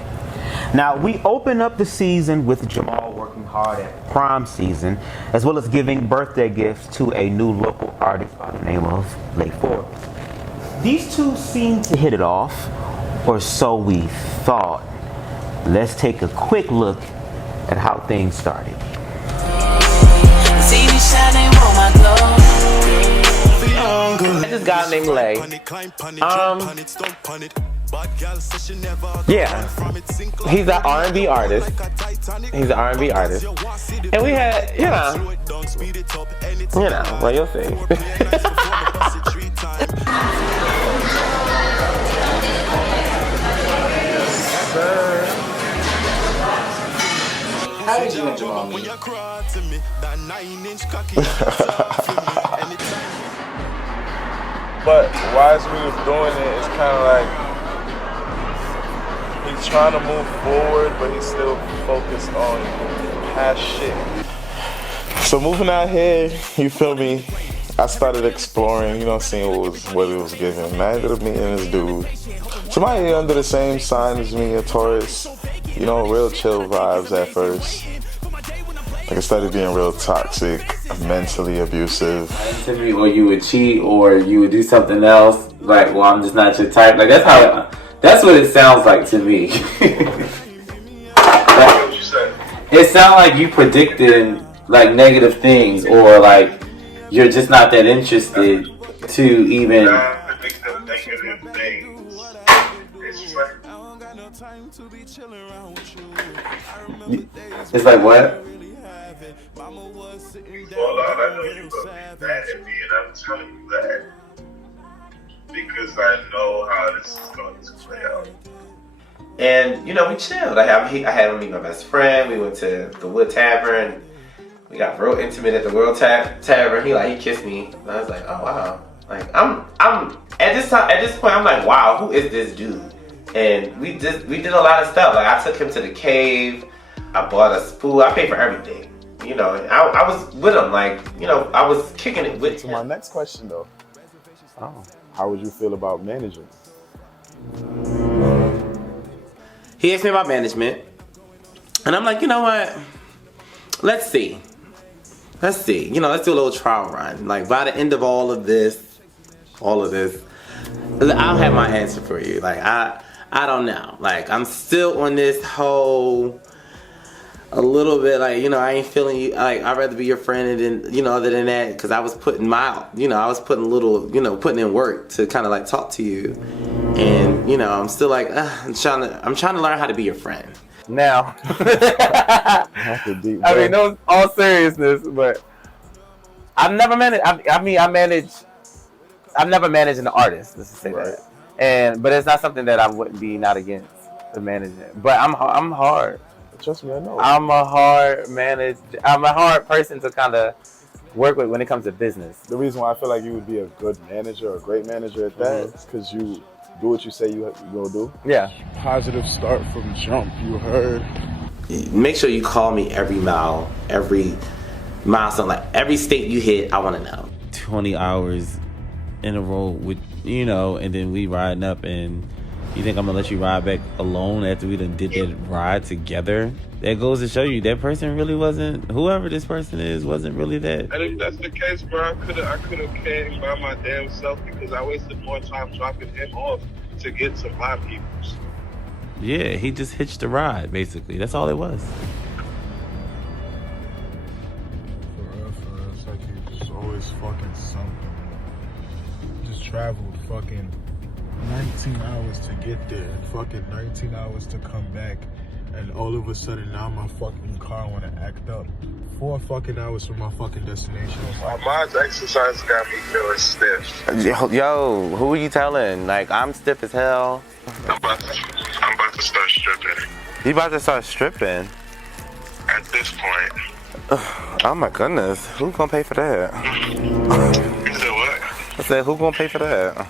Now, we open up the season with Jamal working hard at prom season, as well as giving birthday gifts to a new local artist by the name of Lake Ford. These two seem to hit it off, or so we thought. Let's take a quick look at how things started. This guy named Lay. Yeah, he's an R&B artist. And we had, you know, well, you'll see. How did you know Jamal meet? But while we was doing it, it's kind of like he's trying to move forward, but he's still focused on past shit. So moving out here, you feel me? I started exploring, seeing what it was giving. And I ended up meeting this dude. Somebody under the same sign as me, a Taurus. Real chill vibes at first. Like, it started being real toxic, mentally abusive. Or you would cheat, or you would do something else. Like, well, I'm just not your type. Like, that's what it sounds like to me. It sounds like you predicted like negative things, or like you're just not that interested to even. It's like what? Well, I know you will be mad at me, and I'm telling you that because I know how this is going to play out. And we chilled. I had him meet my best friend. We went to the Wood Tavern. We got real intimate at the World Tavern. He kissed me, and I was like, oh wow. Like I'm at this point I'm like, wow, who is this dude? And we did a lot of stuff. Like, I took him to the cave. I bought a spool. I paid for everything. I was with him. Like, I was kicking it with him. My next question though. How would you feel about managing? He asked me about management, and I'm like, you know what? Let's see. Let's do a little trial run. Like, by the end of all of this, I'll have my answer for you. Like, I don't know. Like, I'm still on this whole, a little bit like, I ain't feeling you. Like, I'd rather be your friend than, other than that, because I was putting putting in work to kind of like talk to you. And, I'm still like, I'm trying to learn how to be your friend. Now, I mean, no, all seriousness, but I've never managed. I've never managed an artist. Let's say that. But it's not something that I wouldn't be not against to manage it. But I'm hard. Trust me, I know. I'm a hard person to kind of work with when it comes to business. The reason why I feel like you would be a good manager, or a great manager at that, is because you do what you say you gonna do. Yeah. Positive start from jump. You heard. Make sure you call me every mile, every milestone, like every state you hit. I want to know. 20 hours in a row with and then we riding up, and you think I'm gonna let you ride back alone after we done did that ride together? That goes to show you that person really wasn't, whoever this person is, wasn't really that. And if that's the case, bro, I could have came by my damn self because I wasted more time dropping him off to get to my peoples. Yeah, he just hitched a ride, basically. That's all it was. For real, it's like you just always fucking something. Just traveled fucking 19 hours to get there and fucking 19 hours to come back, and all of a sudden now my fucking car wanna act up. 4 fucking hours from my fucking destination. My mind's exercise got me feeling stiff. Yo, who are you telling? Like, I'm stiff as hell. I'm about to start stripping. You about to start stripping? At this point. Oh my goodness, who's gonna pay for that? You said what? I said, who gonna pay for that?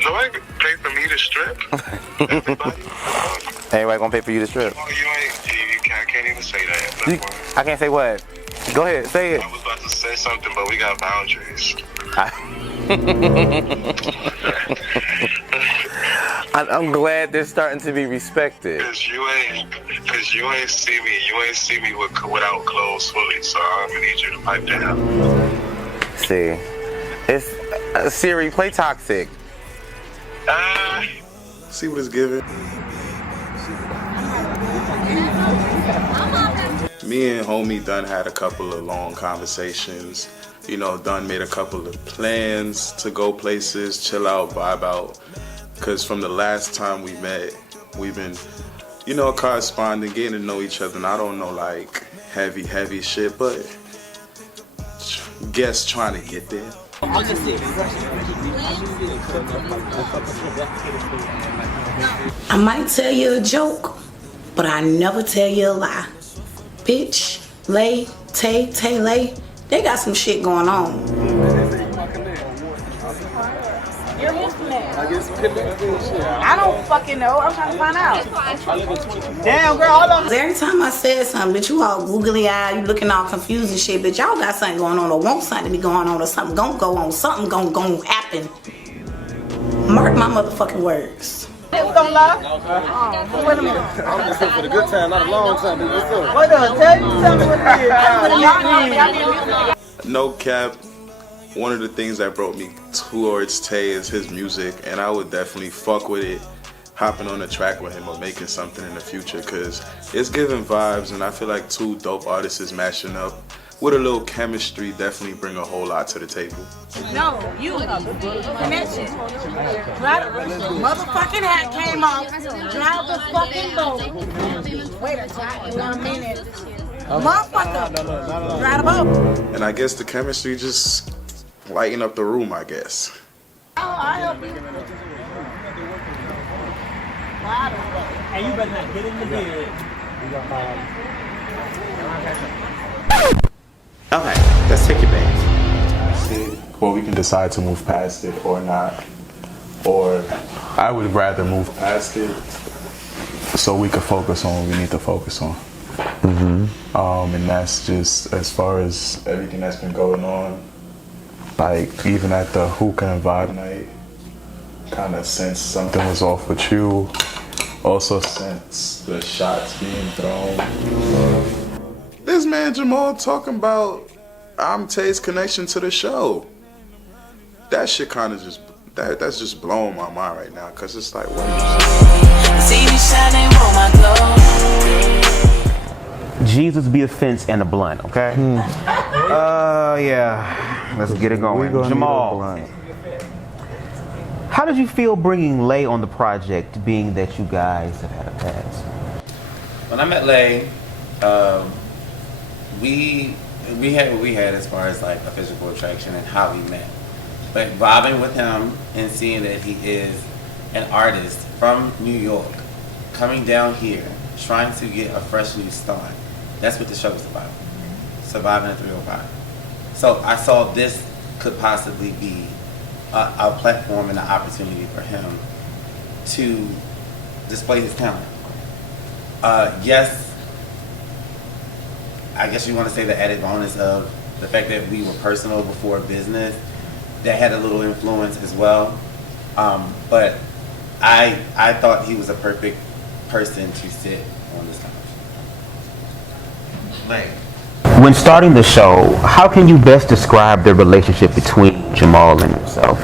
Nobody can pay for me to strip. Anybody gonna pay for you to strip? Oh, I can't even say that. I can't say what? Go ahead, say it. I was about to say something, but we got boundaries. I'm glad they're starting to be respected. Cause you ain't see me without clothes fully, so I'm gonna need you to pipe down. See, it's Siri, play Toxic. See what it's giving. Me and homie Dunn had a couple of long conversations. You know, Dunn made a couple of plans to go places, chill out, vibe out. Cause from the last time we met, we've been, you know, corresponding, getting to know each other. And I don't know like heavy shit, but guess trying to get there. I might tell you a joke, but I never tell you a lie. Bitch, Lay, Tay, Lay, they got some shit going on. You're missing that. I don't fucking know. I'm trying to find out. Damn, girl, hold on. Every time I said something, bitch, you all googly eyed, you looking all confused and shit, bitch, y'all got something going on or want something to be going on or something gonna go on, something gonna happen. Mark my motherfucking words. What's gonna lie? Wait a minute. I'm just here for the good time, not a long time. What's up? Wait up, tell me what it is. No cap, one of the things that brought me towards Tay is his music, and I would definitely fuck with it, hopping on a track with him or making something in the future, because it's giving vibes, and I feel like two dope artists is mashing up with a little chemistry definitely bring a whole lot to the table. No, you connection. Motherfucking hat came off. Drive the fucking boat. Wait a 1 minute. Motherfucker. Drive the boat. And I guess the chemistry just lighten up the room, I guess. Oh, I help you. And you better not get in the bed. Okay, let's take it back. Well, we can decide to move past it or not. Or I would rather move past it so we could focus on what we need to focus on. And that's just as far as everything that's been going on. Like even at the hookah and vibe night, kind of sense something was off with you. Also sense the shots being thrown. This man Jamal talking about I'm Tay's connection to the show. That shit kind of just, that's just blowing my mind right now, cause it's like, what? Jesus be a fence and a blunt, okay? Yeah. Let's get it going. Jamal, how did you feel bringing Lay on the project, being that you guys have had a past? When I met Lay, we had what we had as far as like a physical attraction and how we met. But vibing with him and seeing that he is an artist from New York, coming down here, trying to get a fresh new start. That's what the show is about. Surviving at 305. So I saw this could possibly be a platform and an opportunity for him to display his talent. Yes, I guess you want to say the added bonus of the fact that we were personal before business, that had a little influence as well. But I thought he was a perfect person to sit on this couch. Like, when starting the show, how can you best describe the relationship between Jamal and yourself?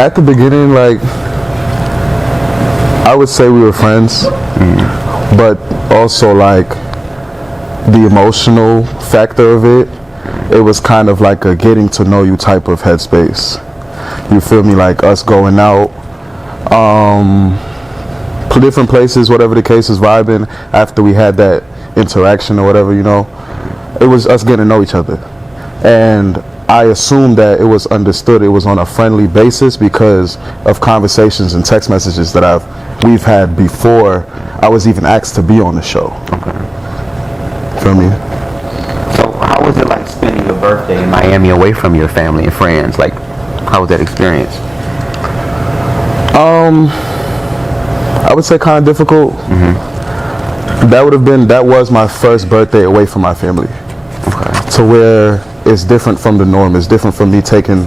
At the beginning, like, I would say we were friends, but also like the emotional factor of it, it was kind of like a getting to know you type of headspace. You feel me? Like us going out, different places, whatever the case is, vibing after we had that interaction or whatever, you know. It was us getting to know each other. And I assumed that it was understood it was on a friendly basis because of conversations and text messages that we've had before I was even asked to be on the show. Okay. Feel me? So how was it like spending your birthday in Miami away from your family and friends? Like, how was that experience? I would say kind of difficult. That was my first birthday away from my family. To where it's different from the norm. It's different from me taking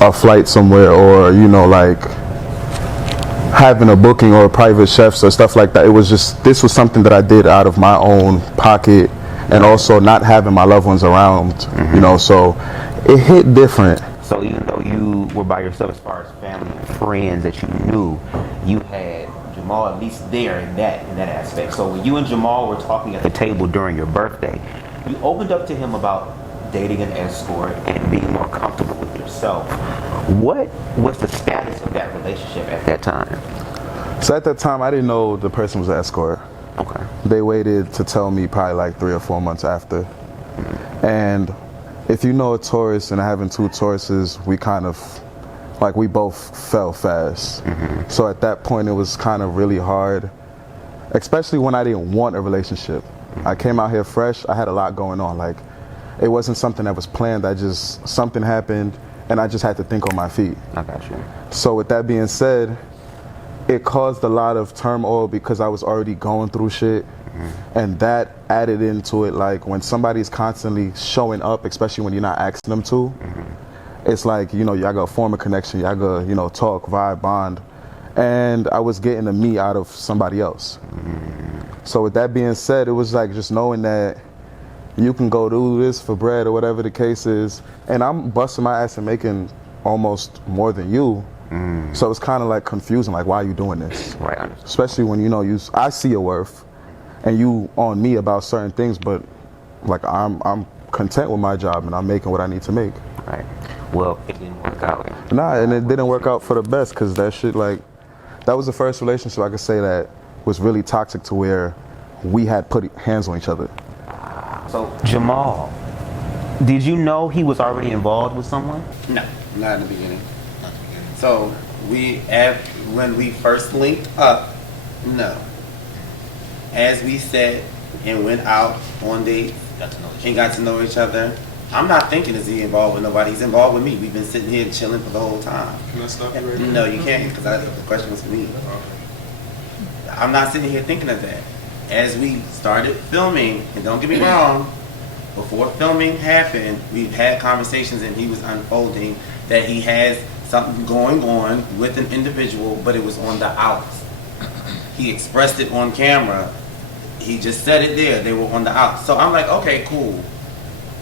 a flight somewhere, or you know, like having a booking or private chefs or stuff like that. It was just, this was something that I did out of my own pocket, and also not having my loved ones around, you know, so it hit different. So even though you were by yourself as far as family and friends that you knew, you had Jamal at least there in that aspect. So when you and Jamal were talking at the table during your birthday, you opened up to him about dating an escort and being more comfortable with yourself. What was the status of that relationship at that time? So at that time, I didn't know the person was an escort. Okay. They waited to tell me probably like 3 or 4 months after. And if you know a Taurus and having 2 Tauruses, we kind of, like, we both fell fast. So at that point, it was kind of really hard, especially when I didn't want a relationship. I came out here fresh, I had a lot going on. Like, it wasn't something that was planned, something happened, and I just had to think on my feet. I got you. So with that being said, it caused a lot of turmoil because I was already going through shit. And that added into it, like when somebody's constantly showing up, especially when you're not asking them to, it's like, you know, y'all gotta form a connection, y'all gotta, you know, talk, vibe, bond. And I was getting the me out of somebody else. So with that being said, it was like just knowing that you can go do this for bread or whatever the case is, and I'm busting my ass and making almost more than you. So it's kind of like confusing, like, why are you doing this? Right. Especially when, you know, I see your worth and you on me about certain things, but like I'm content with my job and I'm making what I need to make. Right. Well, it didn't work out. Nah, and it didn't work out for the best, because that shit, like, that was the first relationship I could say that was really toxic to where we had put hands on each other. So Jamal, did you know he was already involved with someone? No, not in the beginning. So when we first linked up, no. As we sat and went out on dates and got to know each other, I'm not thinking, is he involved with nobody? He's involved with me. We've been sitting here chilling for the whole time. Can I stop you right now? No, you can't, because the question was for me. I'm not sitting here thinking of that. As we started filming, and don't get me wrong, before filming happened, we've had conversations and he was unfolding that he has something going on with an individual, but it was on the outs. He expressed it on camera. He just said it there. They were on the outs. So I'm like, okay, cool.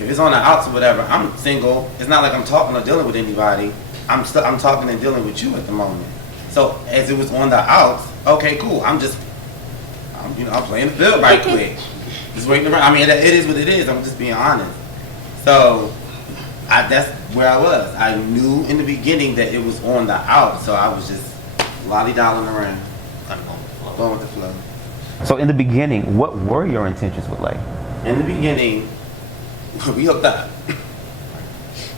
If it's on the outs or whatever, I'm single. It's not like I'm talking or dealing with anybody. I'm talking and dealing with you at the moment. So as it was on the outs, okay, cool. I'm playing the field right quick. Just waiting around. I mean, it is what it is. I'm just being honest. So that's where I was. I knew in the beginning that it was on the out, so I was just lolly-dolling around, going with the flow. So in the beginning, what were your intentions with Lay? In the beginning, we hooked up.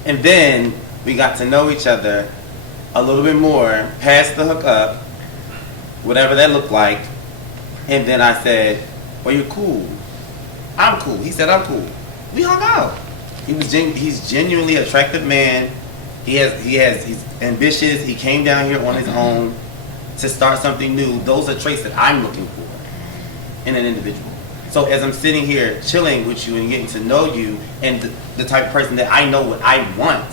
And then we got to know each other a little bit more, past the hookup, whatever that looked like. And then I said, well, you're cool. I'm cool. He said, I'm cool. We hung out. He's genuinely attractive man. He's ambitious. He came down here on his own to start something new. Those are traits that I'm looking for in an individual. So as I'm sitting here chilling with you and getting to know you and the type of person that I know what I want,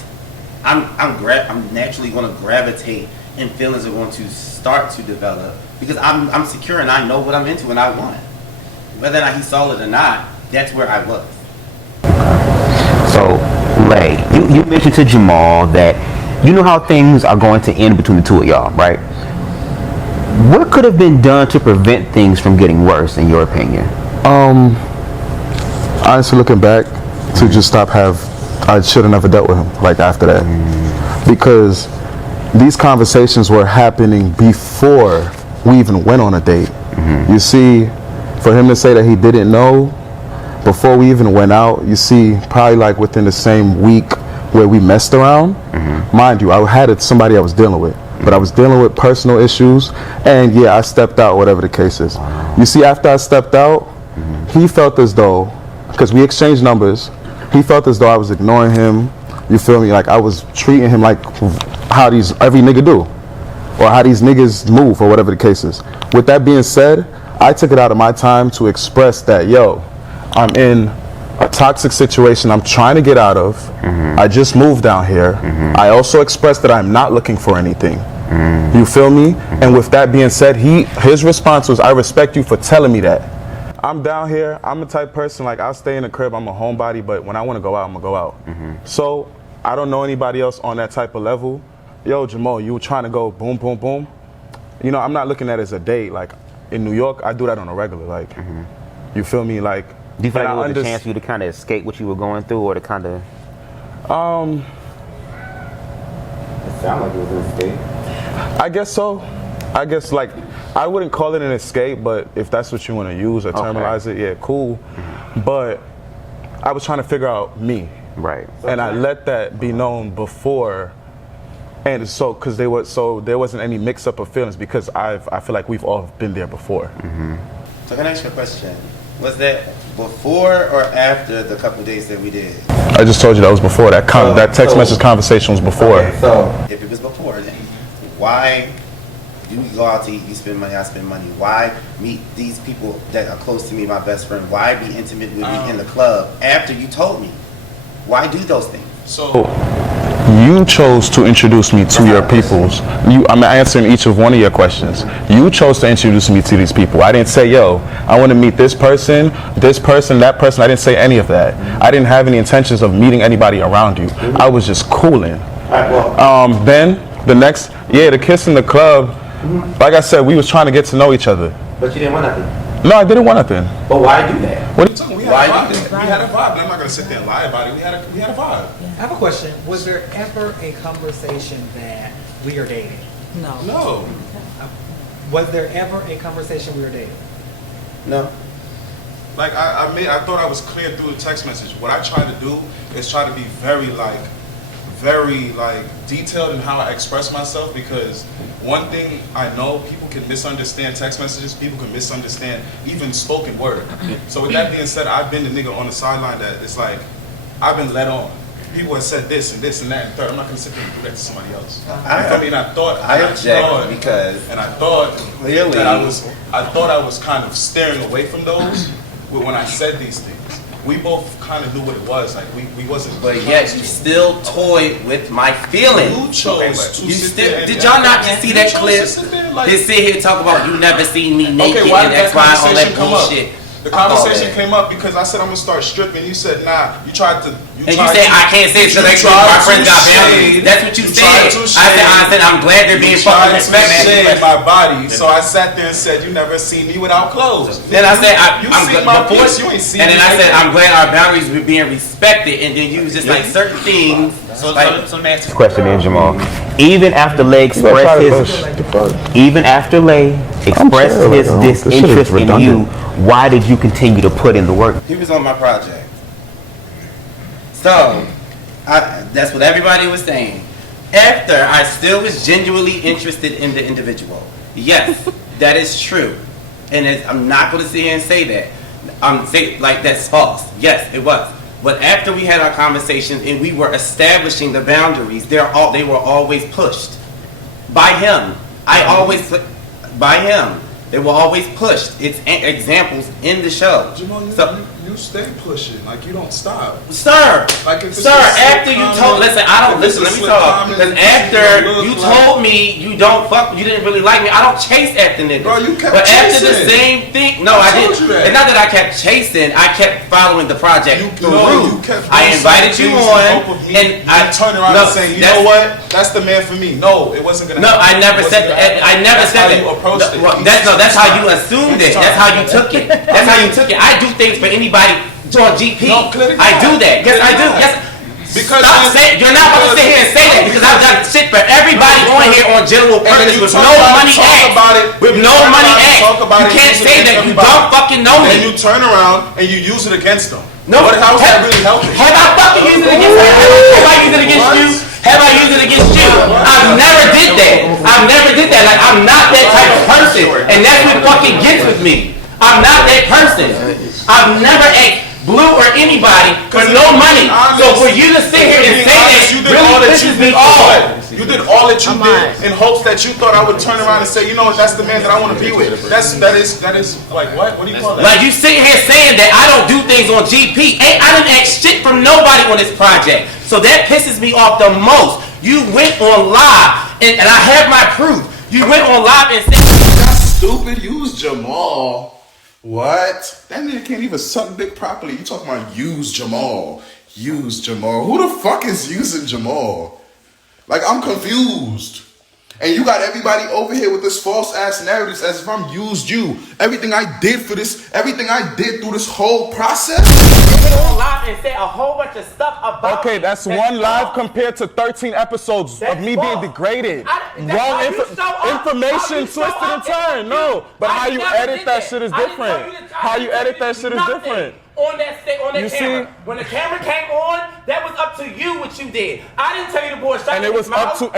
I'm naturally going to gravitate and feelings are going to start to develop because I'm secure and I know what I'm into and I want. Whether or not he saw it or not, that's where I was. So, Lay, you mentioned to Jamal that you know how things are going to end between the two of y'all, right? What could have been done to prevent things from getting worse, in your opinion? Honestly, looking back, to just I should have never dealt with him, like, after that. Because these conversations were happening before we even went on a date. You see, for him to say that he didn't know before we even went out, you see, probably like within the same week where we messed around. Mind you, I had somebody I was dealing with, but I was dealing with personal issues, and yeah, I stepped out, whatever the case is. You see, after I stepped out, he felt as though, because we exchanged numbers, he felt as though I was ignoring him, you feel me, like I was treating him like how every nigga do, or how these niggas move, or whatever the case is. With that being said, I took it out of my time to express that, yo, I'm in a toxic situation I'm trying to get out of. I just moved down here. I also expressed that I'm not looking for anything. You feel me? And with that being said, his response was, I respect you for telling me that. I'm down here. I'm the type of person, like, I'll stay in the crib. I'm a homebody, but when I want to go out, I'm going to go out. So I don't know anybody else on that type of level. Yo, Jamal, you were trying to go boom, boom, boom. You know, I'm not looking at it as a date. Like, in New York, I do that on a regular. Like, you feel me? Like, do you feel like it was a chance for you to kind of escape what you were going through, or to kind of? It sounded like it was an escape. I guess so. I guess, like, I wouldn't call it an escape, but if that's what you want to use or terminalize it, yeah, cool. But I was trying to figure out me. Right. And I let that be known before. And so, because there wasn't any mix up of feelings, because I feel like we've all been there before. So can I ask you a question? Was that before or after the couple days that we did? I just told you that was before. That text message conversation was before. Okay, so if it was before, then why you go out to eat, you spend money, I spend money? Why meet these people that are close to me, my best friend? Why be intimate with me in the club after you told me? Why do those things? So you chose to introduce me to your peoples. I'm answering each of one of your questions. You chose to introduce me to these people. I didn't say, yo, I want to meet this person, that person. I didn't say any of that. I didn't have any intentions of meeting anybody around you. I was just cooling. Then the next, the kiss in the club, like I said, we was trying to get to know each other. But you didn't want nothing. No, I didn't want nothing. But why do that? What are you talking We had a vibe, and I'm not gonna sit there and lie about it. We had a vibe. I have a question. Was there ever a conversation that we are dating? No. Was there ever a conversation we were dating? No. Like I thought I was clear through the text message. What I try to do is try to be very detailed in how I express myself, because one thing I know, people can misunderstand text messages, people can misunderstand even spoken word. So with that being said, I've been the nigga on the sideline that it's like, I've been led on. People have said this and this and that and third. I'm not gonna sit there and do that to somebody else. I thought clearly that I thought I was kind of steering away from those when I said these things. We both kind of knew what it was. Like we wasn't. But yet you still toyed with my feelings. You chose to sit there and did y'all not just see that clip? They sit here and talk about you never seen me naked and X, Y, all that bullshit. The conversation came up because I said I'm gonna start stripping. You said nah. You tried to. You said I can't say it because my friends got boundaries. That's what you said. I said I'm glad they're being fucking respectful. Shade my body, so I sat there and said you never seen me without clothes. Then I said I'm before you ain't seen. And then I said I'm glad our boundaries were being respected. And then you was just like certain things. So let me ask you. Question then, Jamal. Even after Lay expressed his disinterest in you, why did you continue to put in the work? He was on my project. So, that's what everybody was saying. After, I still was genuinely interested in the individual. Yes, that is true. And I'm not going to sit here and say that. I'm saying like that's false. Yes, it was. But after we had our conversations and we were establishing the boundaries, they were always pushed by him. By him. They were always pushed. It's examples in the show. Jamal, you stay pushing. Like, you don't stop. Sir, after you told, let me talk. Because after you told me you didn't really like me, I don't chase after niggas. Bro, you kept But chasing. after the same thing, no, I didn't. It's not that I kept chasing, I kept following the project through. I invited you on, and I turned around and saying, you know what? That's the man for me. No, it wasn't gonna happen. I never said that. I never said that. That's how you assumed it. That's how you took it. That's how you took it. I do things for anybody on GP. I do that. Yes, I do. Yes. Because you're not going to sit here and say that, because I've done shit for everybody on here on general purpose with no money act. With no money act. You can't say that. You don't fucking know me. And you turn around and you use it against them. No. How is that really helping? Have I fucking used it against you? Have I used it against you? Have I used it against you? I've never did that. Like, I'm not that type of person. And that's what fucking gets with me. I'm not that person. I've never asked Blue or anybody for no money. So for you to sit here and say that really pisses me off. You did all that you did in hopes that you thought I would turn around and say, you know what, that's the man that I want to be with. That is like what? What do you call that? Like, you sitting here saying that I don't do things on GP. I didn't ask shit from nobody on this project. So that pisses me off the most. You went on live, and I have my proof. You went on live and said, "That's stupid. Use Jamal." What? That nigga can't even suck dick properly. You talking about use Jamal? Use Jamal. Who the fuck is using Jamal? Like, I'm confused. And you got everybody over here with this false ass narratives as if I'm used you. Everything I did for this, everything I did through this whole process. you went on live and said a whole bunch of stuff about Okay, that's one live compared to 13 episodes of me being degraded. Wrong information, twisted and turned. No, but how you edit that shit is different. How you edit that shit is different. On that You camera. see? When the camera came on, that was up to you what you did. I didn't tell you the boy shot And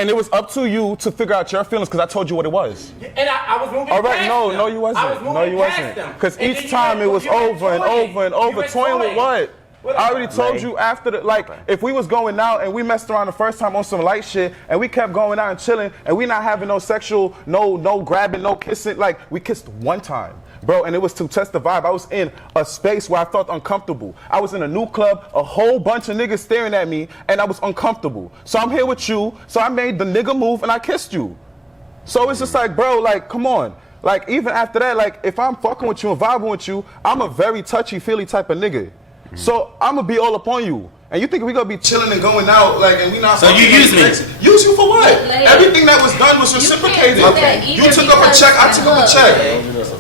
it was up to you to figure out your feelings because I told you what it was. And I was moving All right, past no, them. no, you wasn't. I was moving No, you past wasn't. them. Because And each then time it was you went over and toying. over and over. You went Toying with what? I already told Lay. you after the, like, if we was going out and we messed around the first time on some light shit and we kept going out and chilling and we not having no sexual, no grabbing, no kissing, like, we kissed one time. Bro, and it was to test the vibe. I was in a space where I felt uncomfortable. I was in a new club, a whole bunch of niggas staring at me, and I was uncomfortable. So I'm here with you, so I made the nigga move and I kissed you. So it's just like, bro, like, come on. Like, even after that, like, if I'm fucking with you and vibing with you, I'm a very touchy-feely type of nigga. So I'm gonna be all up on you. And you think we gonna be chilling and going out, like, and we not So you use me? Use you for what? Like, Everything that was done was reciprocated. You You took up a check, I took up a check.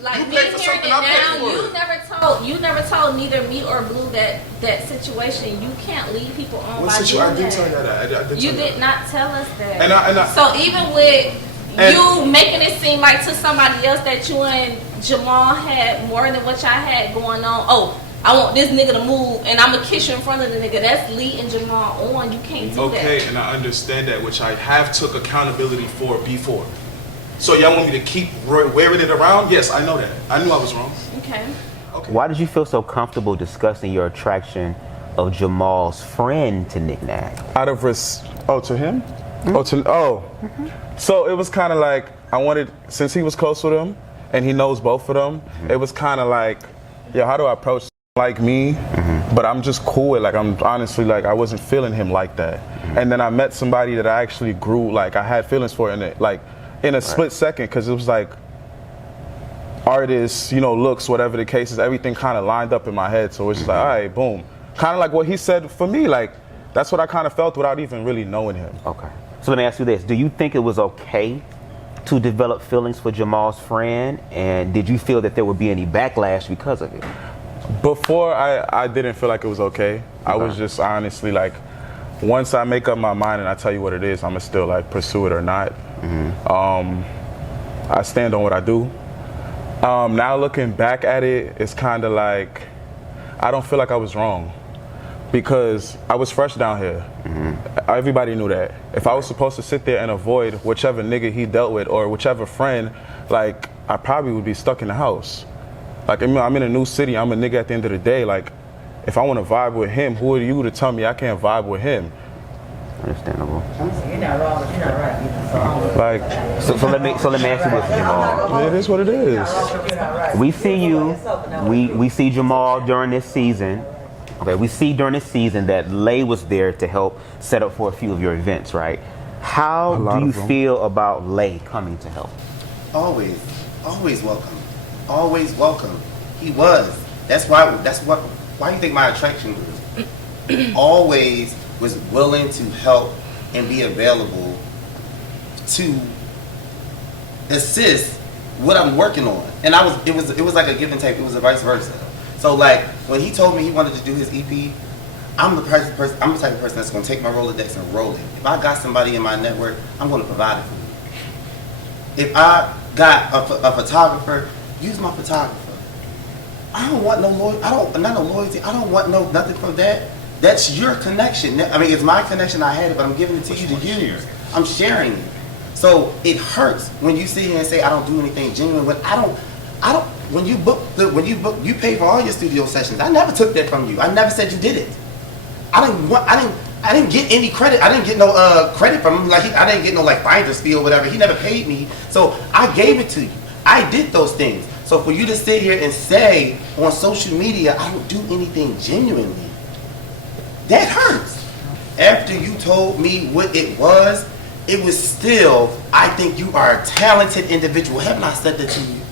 Like You me paid for hearing something, it I paid now, for you never told neither me or Blue that situation. You can't lead people on What by situation? doing I did that. tell you that. I did You tell did not tell us that. And I- so even with And- you making it seem like to somebody else that you and Jamal had more than what y'all had going on. Oh, I want this nigga to move and I'ma kiss you in front of the nigga. That's leading Jamal on. You can't do that. Okay, and I understand that, which I have took accountability for before. So y'all want me to keep wearing it around? Yes, I know that. I knew I was wrong. Okay. Why did you feel so comfortable discussing your attraction of Jamal's friend to Nick Nack? Out of to him? So it was kind of like, I wanted, since he was close with him and he knows both of them, it was kind of like, yeah, how do I approach like me? But I'm just cool with, like, I'm honestly, like, I wasn't feeling him like that. And then I met somebody that I actually grew, like, I had feelings for in it, like, in a split second, because it was like, artists, you know, looks, whatever the case is, everything kind of lined up in my head. So it's just like, all right, boom. Kind of like what he said for me, like, that's what I kind of felt without even really knowing him. Okay. So let me ask you this. Do you think it was okay to develop feelings for Jamal's friend? And did you feel that there would be any backlash because of it? Before, I didn't feel like it was okay. I was just honestly like, once I make up my mind and I tell you what it is, I'm gonna still like pursue it or not. I stand on what I do. Now looking back at it, it's kind of like, I don't feel like I was wrong because I was fresh down here. Everybody knew that. If I was supposed to sit there and avoid whichever nigga he dealt with or whichever friend, like, I probably would be stuck in the house. Like, I'm in a new city, I'm a nigga at the end of the day. Like, if I want to vibe with him, who are you to tell me I can't vibe with him? Understandable. You're not wrong, but you're not right either. Like, so let me ask you this, Jamal. It is what it is. We see you, we see Jamal during this season. Okay, we see during this season that Lay was there to help set up for a few of your events, right? How do you feel about Lay coming to help? Always welcome. Always welcome. He was. Why you think my attraction was? Always was willing to help and be available to assist what I'm working on. And it was like a give and take. It was a vice versa. So like when he told me he wanted to do his EP, I'm the type of person that's gonna take my Rolodex and roll it. If I got somebody in my network, I'm gonna provide it for you. If I got a photographer, use my photographer. I don't want no loyalty. I don't want nothing from that. That's your connection. I mean, it's my connection. I had it, but I'm giving it to you to use. I'm sharing it. So it hurts when you sit here and say I don't do anything genuine. When I don't. When you pay for all your studio sessions, I never took that from you. I never said you did it. I didn't get any credit. I didn't get no credit from him. Like I didn't get no like finder's fee or whatever. He never paid me, so I gave it to you. I did those things. So for you to sit here and say on social media, I don't do anything genuinely, that hurts. After you told me what it was still, I think you are a talented individual. Haven't I said that to you?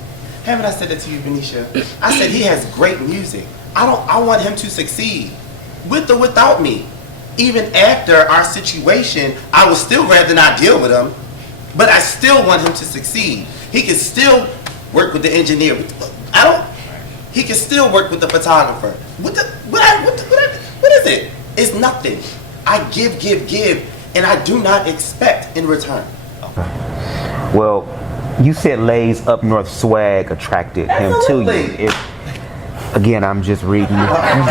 Haven't I said that to you, Venetia? I said he has great music. I want him to succeed, with or without me. Even after our situation, I would still rather not deal with him, but I still want him to succeed. He can still work with the engineer. He can still work with the photographer. What is it? It's nothing. I give, and I do not expect in return. Well, you said Lay's up north swag attracted him to you. Again, I'm just reading. I'm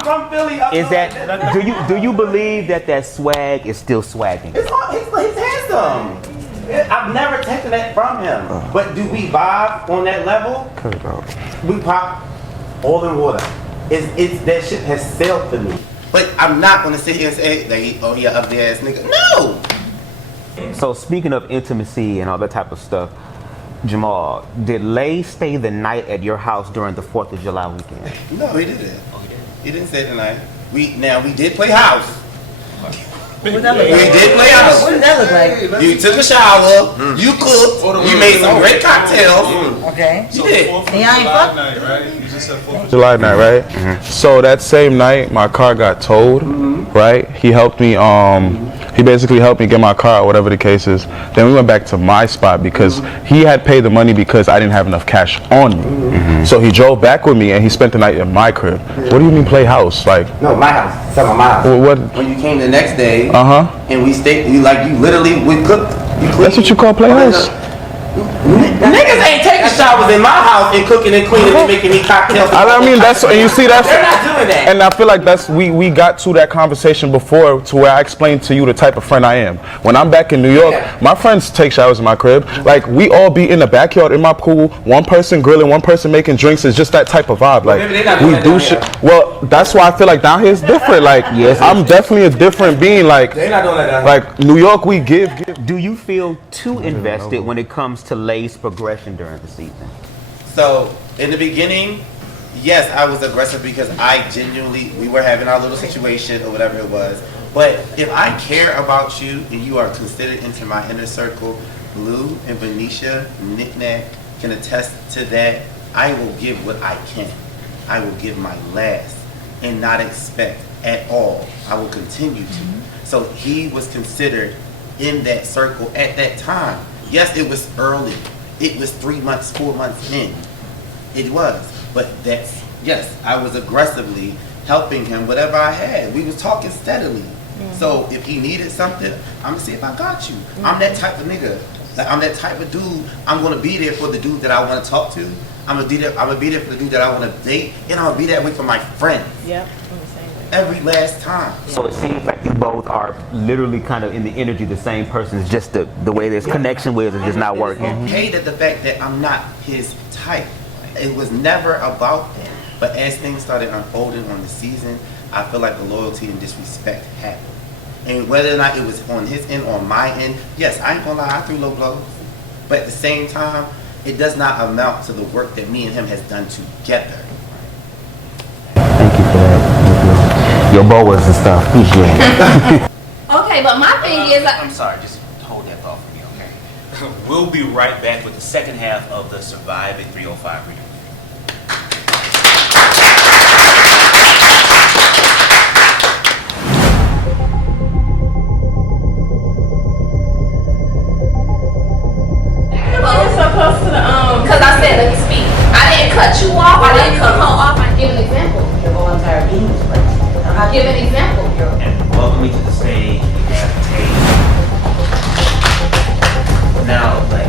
from Philly. Is that? Do you believe that swag is still swagging? He's handsome. I've never taken that from him. But do we vibe on that level? We pop oil and water. It's that shit has sailed for me. But I'm not gonna sit here and say, like, oh yeah, up there ass nigga. No. So speaking of intimacy and all that type of stuff, Jamal, did Lay stay the night at your house during the 4th of July weekend? No, he didn't. He didn't stay the night. We did play house. What did that look like? We did play house. What did that look like? You took a shower. You cooked. You made some great cocktails. Okay. You did. And y'all ain't fuck? Night, right? You just said 4th of July night, right? So that same night, my car got towed, right? He helped me, he basically helped me get my car, whatever the case is. Then we went back to my spot because he had paid the money because I didn't have enough cash on me. So he drove back with me and he spent the night in my crib. What do you mean play house? Like, no, my house. It's about my house. What? When you came the next day, and we stayed, you literally we cooked. That's what you call play house? Niggas ain't taking showers in my house and cooking and cleaning and making me cocktails. I mean, that's, and you see that's, they're not doing that. And I feel like that's, we got to that conversation before to where I explained to you the type of friend I am. When I'm back in New York, my friends take showers in my crib. Like, we all be in the backyard in my pool, one person grilling, one person making drinks. It's just that type of vibe. Like, we do shit. Well, that's why I feel like down here is different. Like, I'm definitely a different being. Like, they're not doing that down like New York, we give. Do you feel too invested when it comes to Lay's progression during the season? So in the beginning, yes, I was aggressive because we were having our little situation or whatever it was. But if I care about you and you are considered into my inner circle, Blue and Venetia, Knick-Knack can attest to that. I will give what I can. I will give my last and not expect at all. I will continue to. So he was considered in that circle at that time. Yes, it was early. It was 3 months, 4 months in. It was. But yes, I was aggressively helping him, whatever I had. We was talking steadily. So if he needed something, I'm gonna see if I got you. I'm that type of nigga. Like, I'm that type of dude. I'm gonna be there for the dude that I wanna talk to. I'm gonna be there for the dude that I wanna date. And I'm gonna be that way for my friends. Yep. Every last time. So it seems like you both are literally kind of in the energy the same person. It's just the way there's connection with is just not working. Okay, that the fact that I'm not his type. It was never about that. But as things started unfolding on the season, I feel like the loyalty and disrespect happened. And whether or not it was on his end or on my end, yes, I ain't gonna lie, I threw low blows. But at the same time, it does not amount to the work that me and him has done together. Thank you for that. Your boas and stuff. Appreciate it. Okay, but my thing is, I'm sorry, just hold that thought for me, okay? We'll be right back with the second half of the Surviving 305 reunion. supposed to because I said let me speak. I didn't cut you off. I didn't cut her off. I give an example. Your whole entire being was placed. I give an example. And welcome me to the stage. We have Tate. Now, like,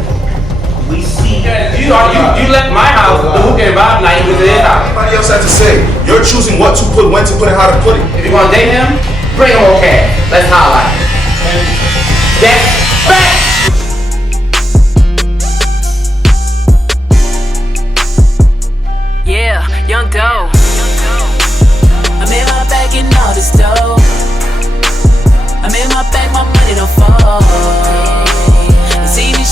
we see. You left my house the weekend Bob night with his house. Anybody else has to say? You're choosing what to put, when to put, and how to put it. If you want to date him, bring him on cash. Let's highlight it. That's fact. Yeah, young dough. I'm in my bag and all this dough. I'm in my bag, my money don't fall. You see me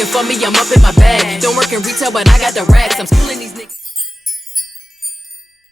working for me, I'm up in my bag. Don't work in retail, but I got the racks. I'm schooling these niggas.